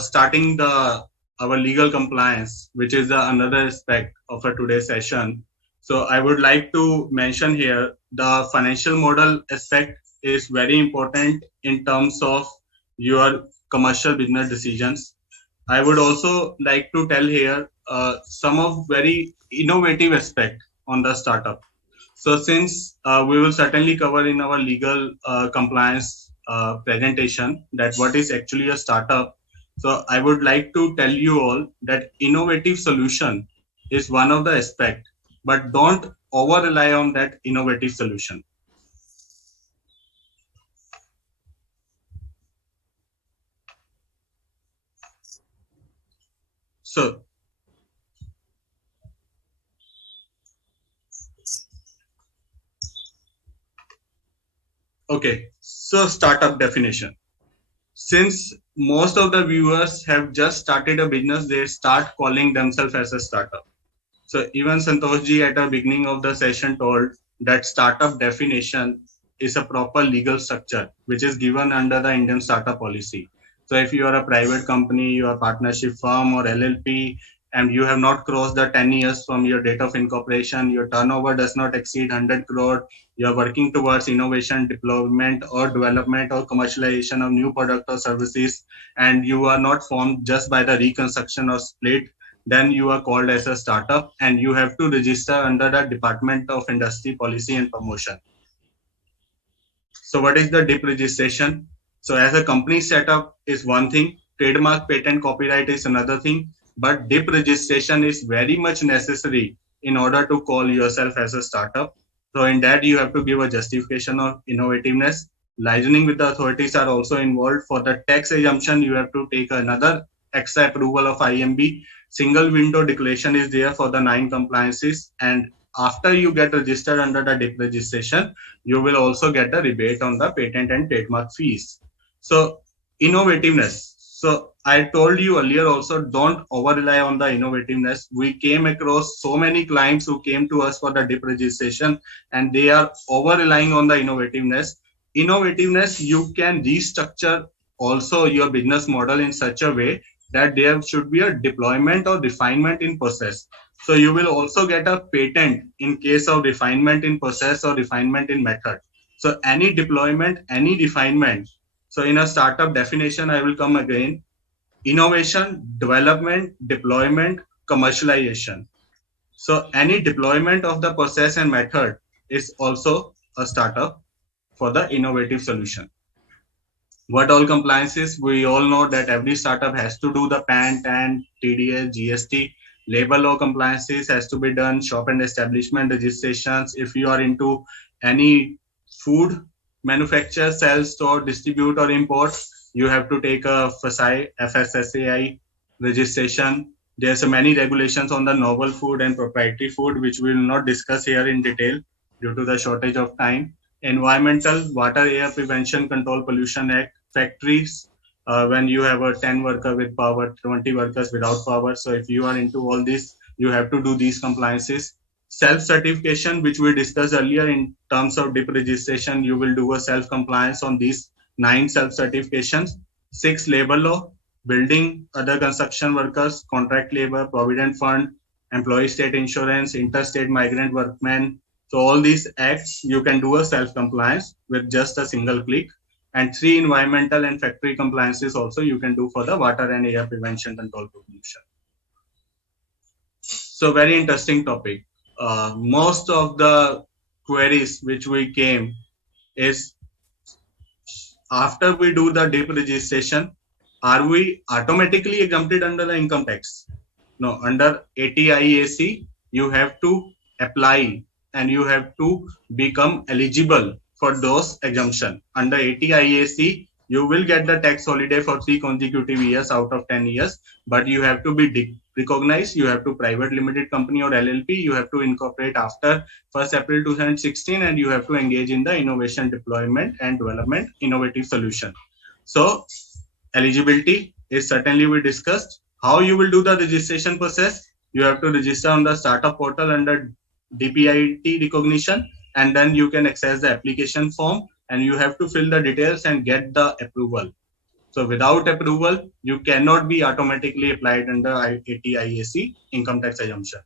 starting our legal compliance, which is another aspect of today's session, so I would like to mention here the financial model aspect is very important in terms of your commercial business decisions. I would also like to tell here some of very innovative aspect on the startup. So since we will certainly cover in our legal compliance presentation that what is actually a startup. So I would like to tell you all that innovative solution is one of the aspect, but don't over rely on that innovative solution. So okay, so startup definition. Since most of the viewers have just started a business, they start calling themselves as a startup. So even Santoshji at the beginning of the session told that startup definition is a proper legal structure which is given under the Indian startup policy. So if you are a private company, you are a partnership firm or LLP, and you have not crossed the 10 years from your date of incorporation, your turnover does not exceed 100 crore, you are working towards innovation, deployment or development or commercialization of new product or services, and you are not formed just by the reconstruction or split, then you are called as a startup and you have to register under the Department of Industry Policy and Promotion. So what is the DIP registration? So as a company setup is one thing, trademark, patent, copyright is another thing, but DIP registration is very much necessary in order to call yourself as a startup. So in that you have to give a justification of innovativeness. Liaising with the authorities are also involved. For the tax exemption, you have to take another extra approval of IMB. Single window declaration is there for the 9 compliances, and after you get registered under the DIP registration, you will also get a rebate on the patent and trademark fees. So innovativeness. So I told you earlier also, don't over rely on the innovativeness. We came across so many clients who came to us for the DIP registration and they are over relying on the innovativeness. Innovativeness, you can restructure also your business model in such a way that there should be a deployment or refinement in process. So you will also get a patent in case of refinement in process or refinement in method. So any deployment, any refinement. So in a startup definition, I will come again. Innovation, development, deployment, commercialization. So any deployment of the process and method is also a startup for the innovative solution. What all compliances? We all know that every startup has to do the PAN, TAN, TDS, GST. Labor law compliances has to be done. Shop and establishment registrations. If you are into any food manufacture, sell, store, distribute or import, you have to take a FSSAI registration. There's many regulations on the novel food and proprietary food, which we will not discuss here in detail due to the shortage of time. Environmental, Water, Air Prevention, Control, Pollution Act. Factories, when you have a 10 worker with power, 20 workers without power. So if you are into all this, you have to do these compliances. Self-certification, which we discussed earlier in terms of DIP registration, you will do a self-compliance on these 9 self-certifications. 6, labor law, building, other construction workers, contract labor, provident fund, employee state insurance, interstate migrant workmen. So all these acts, you can do a self-compliance with just a single click. And 3 environmental and factory compliances also you can do for the water and air prevention control pollution. So very interesting topic. Most of the queries which we came is after we do the DIP registration, are we automatically exempted under the income tax? No, under 80 IAC, you have to apply and you have to become eligible for those exemption. Under 80 IAC, you will get the tax holiday for 3 consecutive years out of 10 years, but you have to be recognized, you have to private limited company or LLP, you have to incorporate after 1st April 2016, and you have to engage in the innovation deployment and development innovative solution. So eligibility is certainly we discussed. How you will do the registration process? You have to register on the startup portal under DPIT recognition, and then you can access the application form and you have to fill the details and get the approval. So without approval, you cannot be automatically applied under 80 IAC income tax exemption.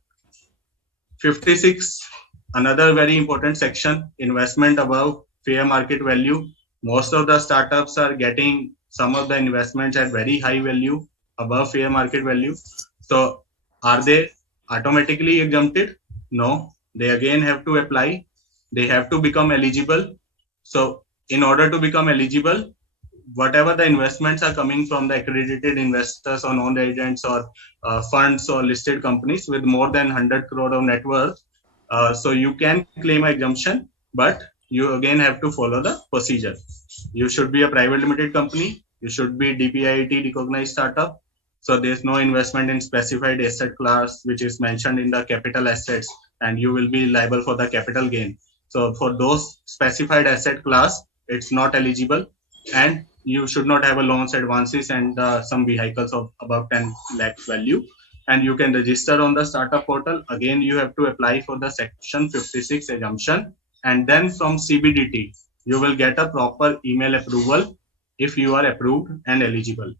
56, another very important section, investment above fair market value. Most of the startups are getting some of the investments at very high value, above fair market value. So are they automatically exempted? No, they again have to apply. They have to become eligible. So in order to become eligible, whatever the investments are coming from the accredited investors or non-residents or funds or listed companies with more than 100 crore of net worth, so you can claim exemption, but you again have to follow the procedure. You should be a private limited company. You should be DPIT recognized startup. So there's no investment in specified asset class, which is mentioned in the capital assets, and you will be liable for the capital gain. So for those specified asset class, it's not eligible, and you should not have a loans advances and some vehicles of about 10 lakh value. And you can register on the startup portal. Again, you have to apply for the section 56 exemption, and then from CBDT, you will get a proper email approval if you are approved and eligible.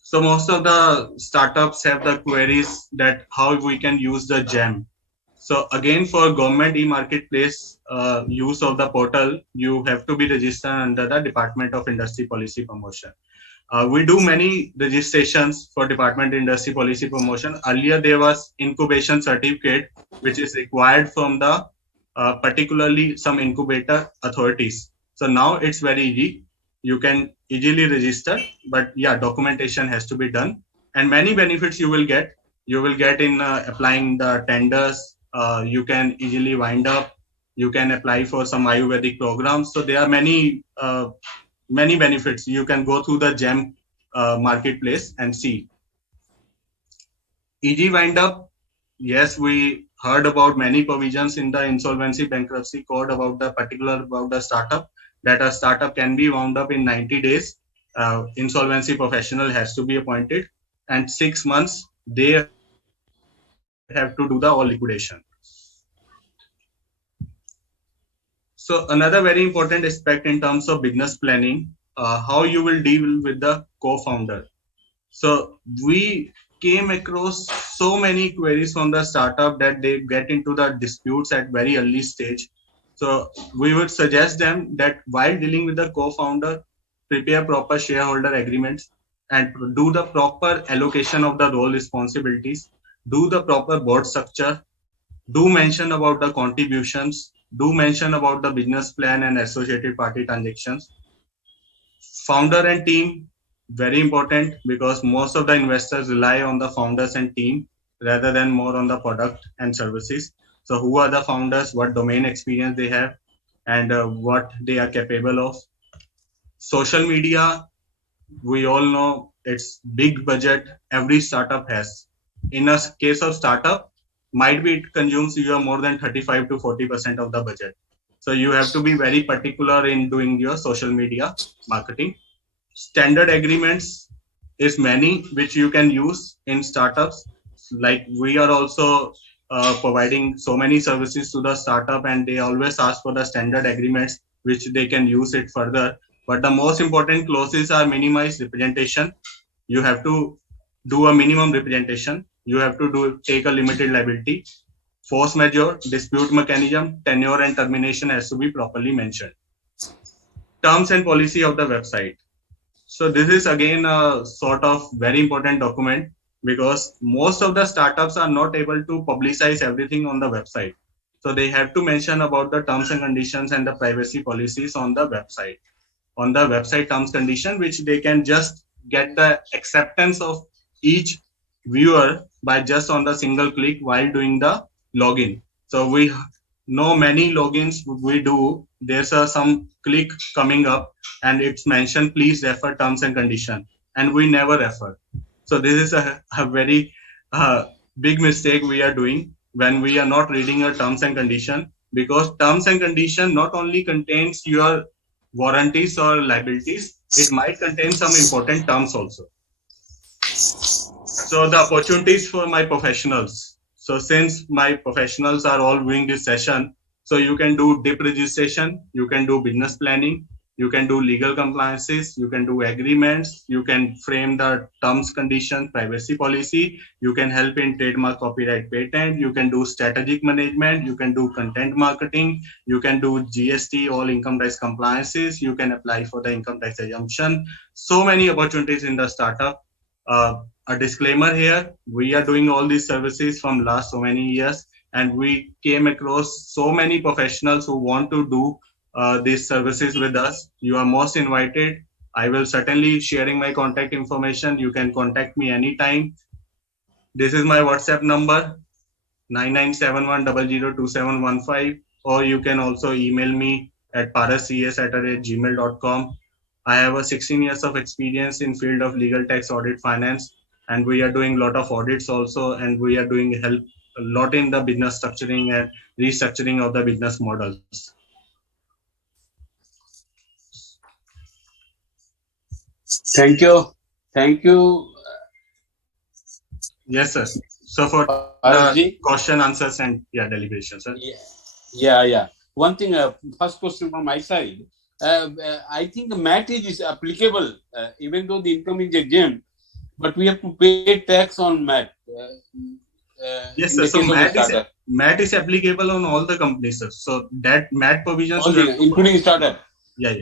So most of the startups have the queries that how we can use the GEM. So again, for government e-marketplace use of the portal, you have to be registered under the Department of Industry Policy Promotion. We do many registrations for Department Industry Policy Promotion. Earlier, there was incubation certificate, which is required from the particularly some incubator authorities. So now it's very easy. You can easily register, but yeah, documentation has to be done. And many benefits you will get. You will get in applying the tenders. You can easily wind up. You can apply for some Ayurvedic programs. So there are many benefits. You can go through the GEM marketplace and see. Easy wind up. Yes, we heard about many provisions in the insolvency bankruptcy code about the startup, that a startup can be wound up in 90 days. Insolvency professional has to be appointed, and 6 months they have to do the all liquidation. So another very important aspect in terms of business planning, how you will deal with the co-founder. So we came across so many queries from the startup that they get into the disputes at very early stage. So we would suggest them that while dealing with the co-founder, prepare proper shareholder agreements and do the proper allocation of the role responsibilities, do the proper board structure, do mention about the contributions, do mention about the business plan and associated party transactions. Founder and team, very important, because most of the investors rely on the founders and team rather than more on the product and services. So who are the founders, what domain experience they have, and what they are capable of. Social media, we all know it's big budget every startup has. In a case of startup, might be it consumes you more than 35 to 40% of the budget. So you have to be very particular in doing your social media marketing. Standard agreements is many which you can use in startups. Like we are also providing so many services to the startup, and they always ask for the standard agreements which they can use it further. But the most important clauses are minimized representation. You have to do a minimum representation. You have to take a limited liability. Force majeure, dispute mechanism, tenure and termination has to be properly mentioned. Terms and policy of the website. So this is again a sort of very important document because most of the startups are not able to publicize everything on the website. So they have to mention about the terms and conditions and the privacy policies on the website. On the website terms condition, which they can just get the acceptance of each viewer by just on the single click while doing the login. So we know many logins we do, there's some click coming up and it's mentioned please refer terms and condition, and we never refer. So this is a very big mistake we are doing when we are not reading a terms and condition, because terms and condition not only contains your warranties or liabilities, it might contain some important terms also. So the opportunities for my professionals. So since my professionals are all doing this session, so you can do DIP registration, you can do business planning, you can do legal compliances, you can do agreements, you can frame the terms, conditions, privacy policy, you can help in trademark, copyright, patent, you can do strategic management, you can do content marketing, you can do GST, all income tax compliances, you can apply for the income tax exemption. So many opportunities in the startup. A disclaimer here, we are doing all these services from last so many years, and we came across so many professionals who want to do these services with us. You are most invited. I will certainly sharing my contact information. You can contact me anytime. This is my WhatsApp number, 9971002715, or you can also email me at parascs@gmail.com. I have a 16 years of experience in field of legal, tax, audit, finance, and we are doing a lot of audits also, and we are doing help a lot in the business structuring and restructuring of the business models. Thank you. Thank you. Yes, sir. So for the question, answers, and deliberation, sir. Yeah. One thing, first question from my side. I think the MAT is applicable, even though the income is exempt, but we have to pay tax on MAT. Yes, sir. So MAT is applicable on all the companies, sir. So that MAT provisions, including startup. Yeah.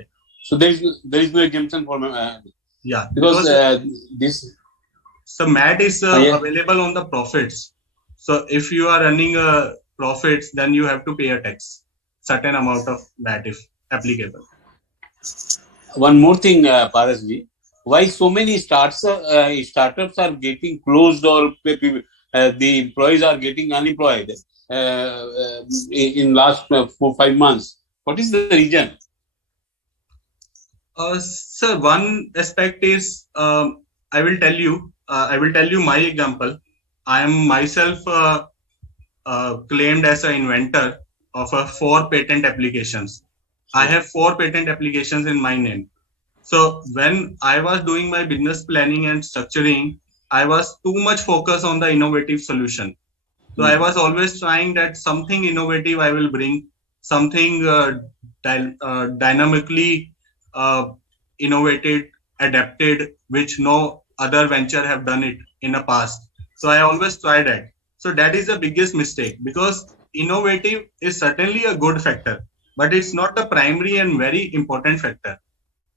So there is no exemption for because this. So MAT is available on the profits. So if you are running profits, then you have to pay a tax, certain amount of MAT if applicable. One more thing, Parasji, why so many startups are getting closed, or the employees are getting unemployed in last 4-5 months? What is the reason? Sir, one aspect is I will tell you my example. I am myself claimed as an inventor of 4 patent applications. I have 4 patent applications in my name. So when I was doing my business planning and structuring, I was too much focused on the innovative solution. So I was always trying that something innovative I will bring, something dynamically innovated, adapted, which no other venture have done it in the past. So I always try that. So that is the biggest mistake, because innovative is certainly a good factor, but it's not the primary and very important factor.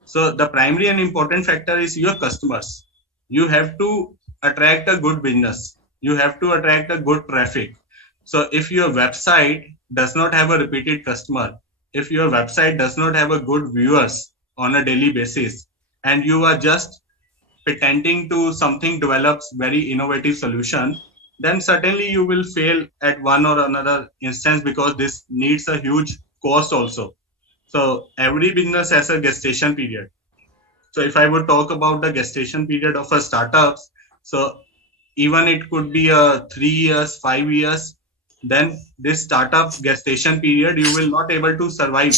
So the primary and important factor is your customers. You have to attract a good business. You have to attract a good traffic. So if your website does not have a repeated customer, if your website does not have a good viewers on a daily basis, and you are just pretending to something develops very innovative solution, then certainly you will fail at one or another instance, because this needs a huge cost also. So every business has a gestation period. So if I would talk about the gestation period of a startups, so even it could be 3 years, 5 years, then this startup gestation period, you will not able to survive.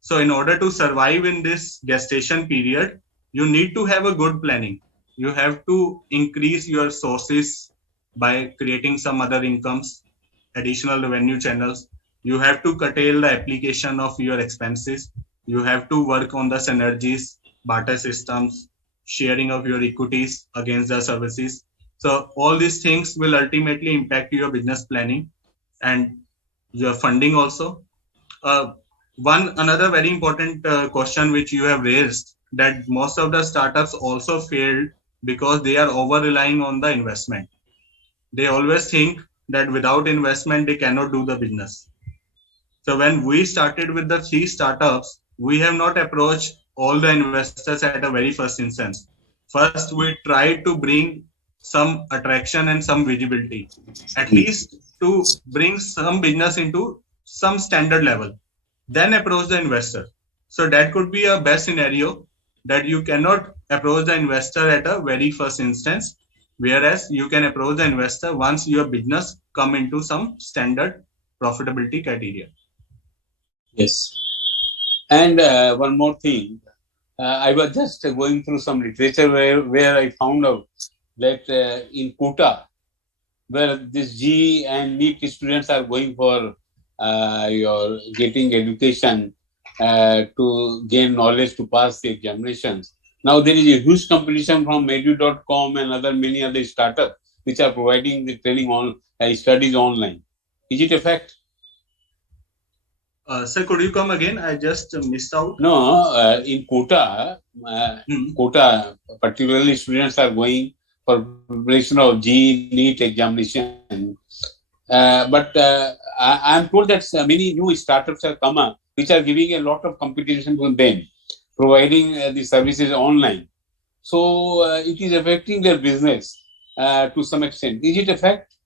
So in order to survive in this gestation period, you need to have a good planning. You have to increase your sources by creating some other incomes, additional revenue channels. You have to curtail the application of your expenses. You have to work on the synergies, barter systems, sharing of your equities against the services. So all these things will ultimately impact your business planning and your funding also. One another very important question which you have raised, that most of the startups also failed because they are over relying on the investment. They always think that without investment they cannot do the business. So when we started with the 3 startups, we have not approached all the investors at a very first instance. First, we tried to bring some attraction and some visibility, at least to bring some business into some standard level, then approach the investor. So that could be a best scenario, that you cannot approach the investor at a very first instance, whereas you can approach the investor once your business come into some standard profitability criteria. Yes. And one more thing, I was just going through some literature where I found out that in Kota, where this G and NEET students are going for your getting education to gain knowledge to pass the examinations. Now there is a huge competition from edu.com and many other startups which are providing the training on studies online. Is it a fact? Sir, could you come again? I just missed out. No, in Kota, particularly students are going for preparation of G NEET examination. But I am told that many new startups have come up which are giving a lot of competition to them, providing the services online. So it is affecting their business to some extent. Is it a fact?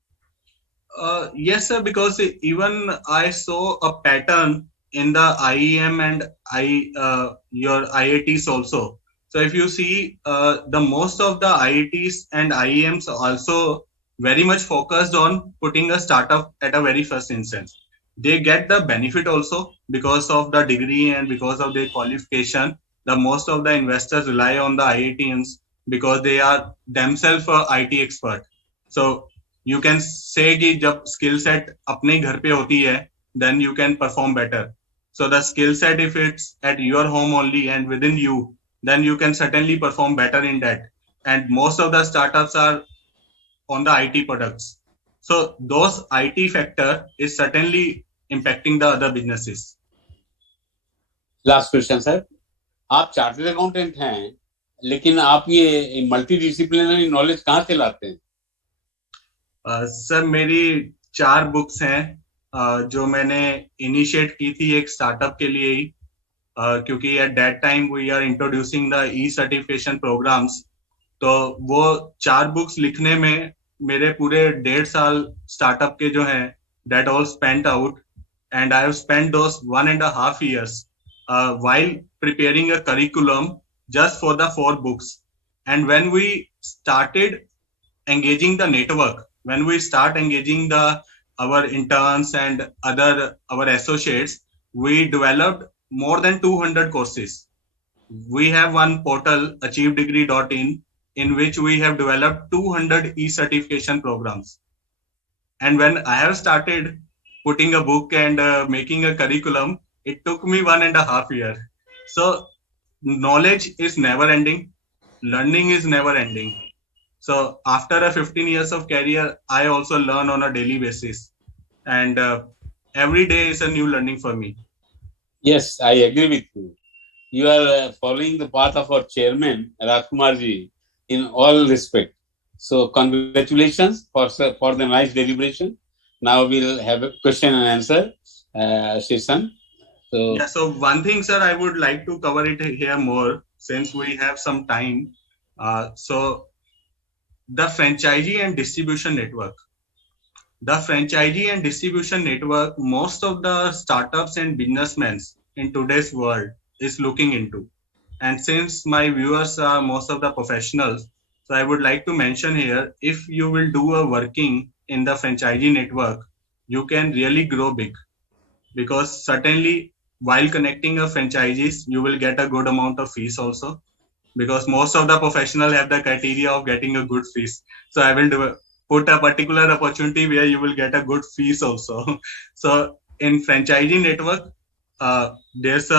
Yes, sir, because even I saw a pattern in the IEM and your IITs also. So if you see, the most of the IITs and IEMs also very much focused on putting a startup at a very first instance. They get the benefit also because of the degree and because of their qualification. The most of the investors rely on the IITs because they are themselves a IT expert. So you can say कि जब skill set अपने घर पे होती है, then you can perform better. So the skill set, if it's at your home only and within you, then you can certainly perform better in that. And most of the startups are on the IT products. So those IT factor is certainly impacting the other businesses. Last question, sir. आप chartered accountant हैं, लेकिन आप ये multi disciplinary knowledge कहाँ से लाते हैं? Sir मेरी 4 books हैं जो मैंने इनिशिएट की थी एक स्टार्टअप के लिए ही, क्योंकि at that time we are introducing the e certification programmes. तो वो 4 बुक्स लिखने में मेरे पूरे 1.5 साल स्टार्टअप के जो हैं that all spent out, and I have spent those 1.5 years while preparing a curriculum just for the 4 books. And when we started engaging the network, when we start engaging our interns and our associates, we developed more than 200 courses. We have one portal, achievedegree.in, in which we have developed 200 e-certification programs. And when I have started putting a book and making a curriculum, it took me 1.5 years. So knowledge is never ending, learning is never ending. So after a 15 years of career, I also learn on a daily basis, and every day is a new learning for me. Yes, I agree with you. You are following the path of our chairman, Rajkumarji, in all respect. So congratulations for the nice deliberation. Now we'll have a question and answer session. So one thing, sir, I would like to cover it here more since we have some time. So the franchisee and distribution network. The franchisee and distribution network, most of the startups and businessmen in today's world is looking into. And since my viewers are most of the professionals, so I would like to mention here, if you will do a working in the franchisee network, you can really grow big. Because certainly while connecting a franchisees, you will get a good amount of fees also. Because most of the professionals have the criteria of getting a good fees. So I will put a particular opportunity where you will get a good fees also. So in franchisee network, there's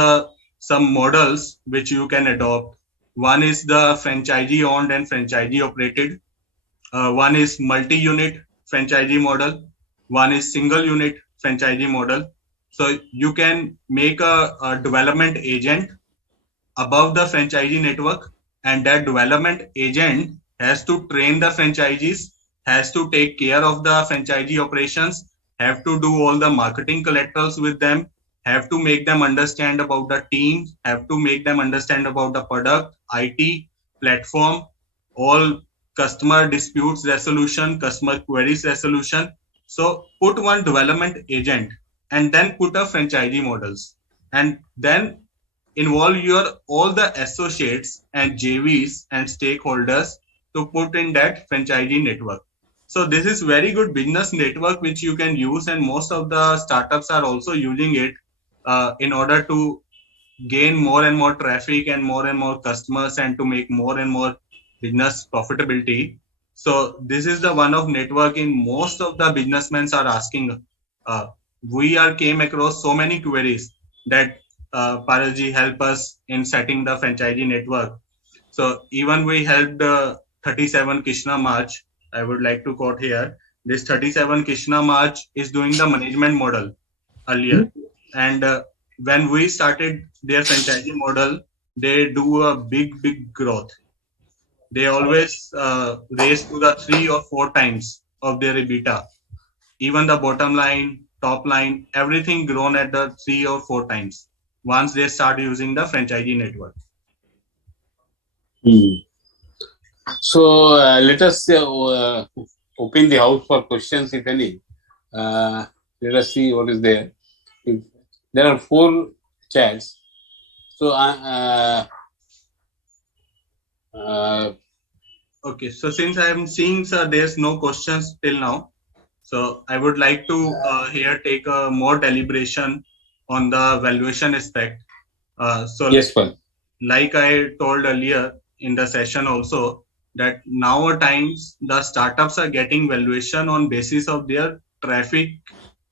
some models which you can adopt. One is the franchisee owned and franchisee operated. One is multi-unit franchisee model. One is single unit franchisee model. So you can make a development agent above the franchisee network, and that development agent has to train the franchisees, has to take care of the franchisee operations, have to do all the marketing collaterals with them, have to make them understand about the team, have to make them understand about the product, IT, platform, all customer disputes resolution, customer queries resolution. So put one development agent and then put a franchisee models, and then involve your all the associates and JVs and stakeholders to put in that franchisee network. So this is very good business network which you can use, and most of the startups are also using it in order to gain more and more traffic and more customers, and to make more and more business profitability. So this is the one of networking most of the businessmen are asking. Uh, we are came across so many queries that Paraji help us in setting the franchisee network. So even we helped 37 Krishna March. I would like to quote here. This 37 Krishna March is doing the management model earlier, and when we started their franchisee model, they do a big growth. They always raise to the 3 or 4 times of their EBITDA. Even the bottom line, top line, everything grown at the 3 or 4 times once they start using the franchisee network. So let us open the house for questions, if any. Let us see what is there. If there are 4 chats. So okay, so since I am seeing, sir, there's no questions till now. So I would like to here take a more deliberation on the valuation aspect. So yes, sir. Like I told earlier in the session also, that nowadays the startups are getting valuation on basis of their traffic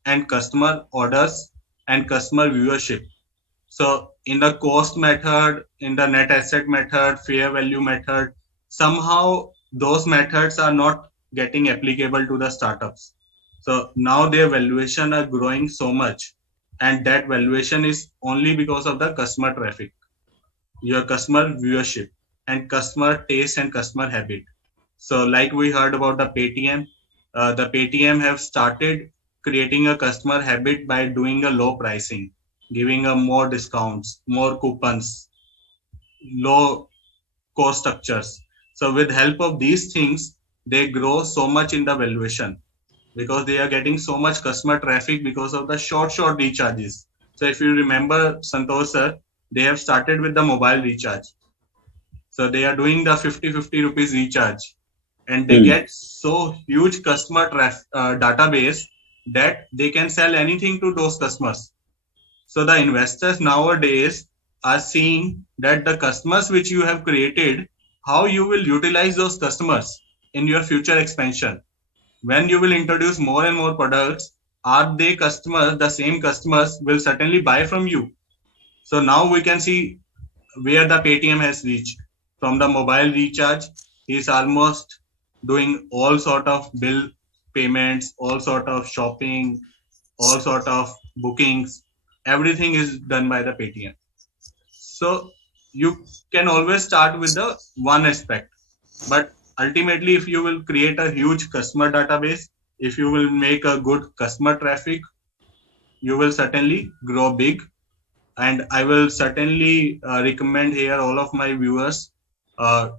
and customer orders and customer viewership. So in the cost method, in the net asset method, fair value method, somehow those methods are not getting applicable to the startups. So now their valuation are growing so much, and that valuation is only because of the customer traffic, your customer viewership, and customer taste and customer habit. So like we heard about the Paytm, the Paytm have started creating a customer habit by doing a low pricing, giving a more discounts, more coupons, low cost structures. So with help of these things, they grow so much in the valuation because they are getting so much customer traffic because of the short recharges. So if you remember, Santosh sir, they have started with the mobile recharge. So they are doing the 50 rupees recharge, and they get so huge customer database that they can sell anything to those customers. So the investors nowadays are seeing that the customers which you have created, how you will utilize those customers in your future expansion. When you will introduce more and more products, are they customers, the same customers will certainly buy from you. So now we can see where the Paytm has reached. From the mobile recharge, he is almost doing all sort of bill payments, all sort of shopping, all sort of bookings. Everything is done by the Paytm. So you can always start with the one aspect, but ultimately, if you will create a huge customer database, if you will make a good customer traffic, you will certainly grow big. And I will certainly recommend here all of my viewers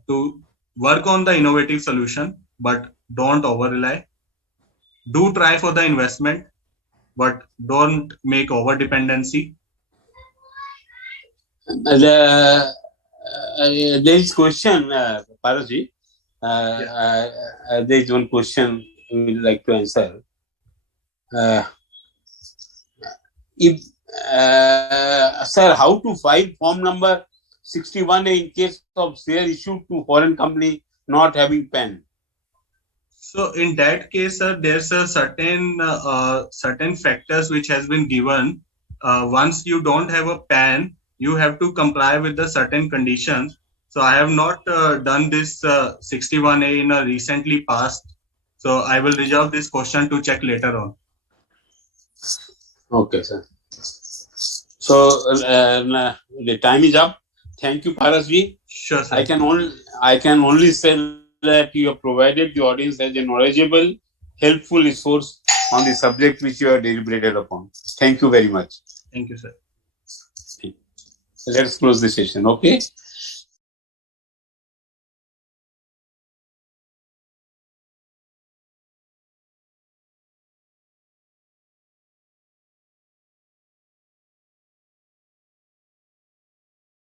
to work on the innovative solution, but don't over rely. Do try for the investment, but don't make over dependency. There is question, Paraji. There is one question we would like to answer. If sir, how to file form number 61 in case of share issued to foreign company not having PAN? So in that case, there's a certain factors which has been given. Once you don't have a PAN, you have to comply with the certain conditions. So I have not done this 61A in a recently past. So I will reserve this question to check later on. Okay, sir. So the time is up. Thank you, Parasji. Sure, sir. I can only say that you have provided the audience as a knowledgeable, helpful resource on the subject which you have deliberated upon. Thank you very much. Thank you, sir. Let's close the session. Okay.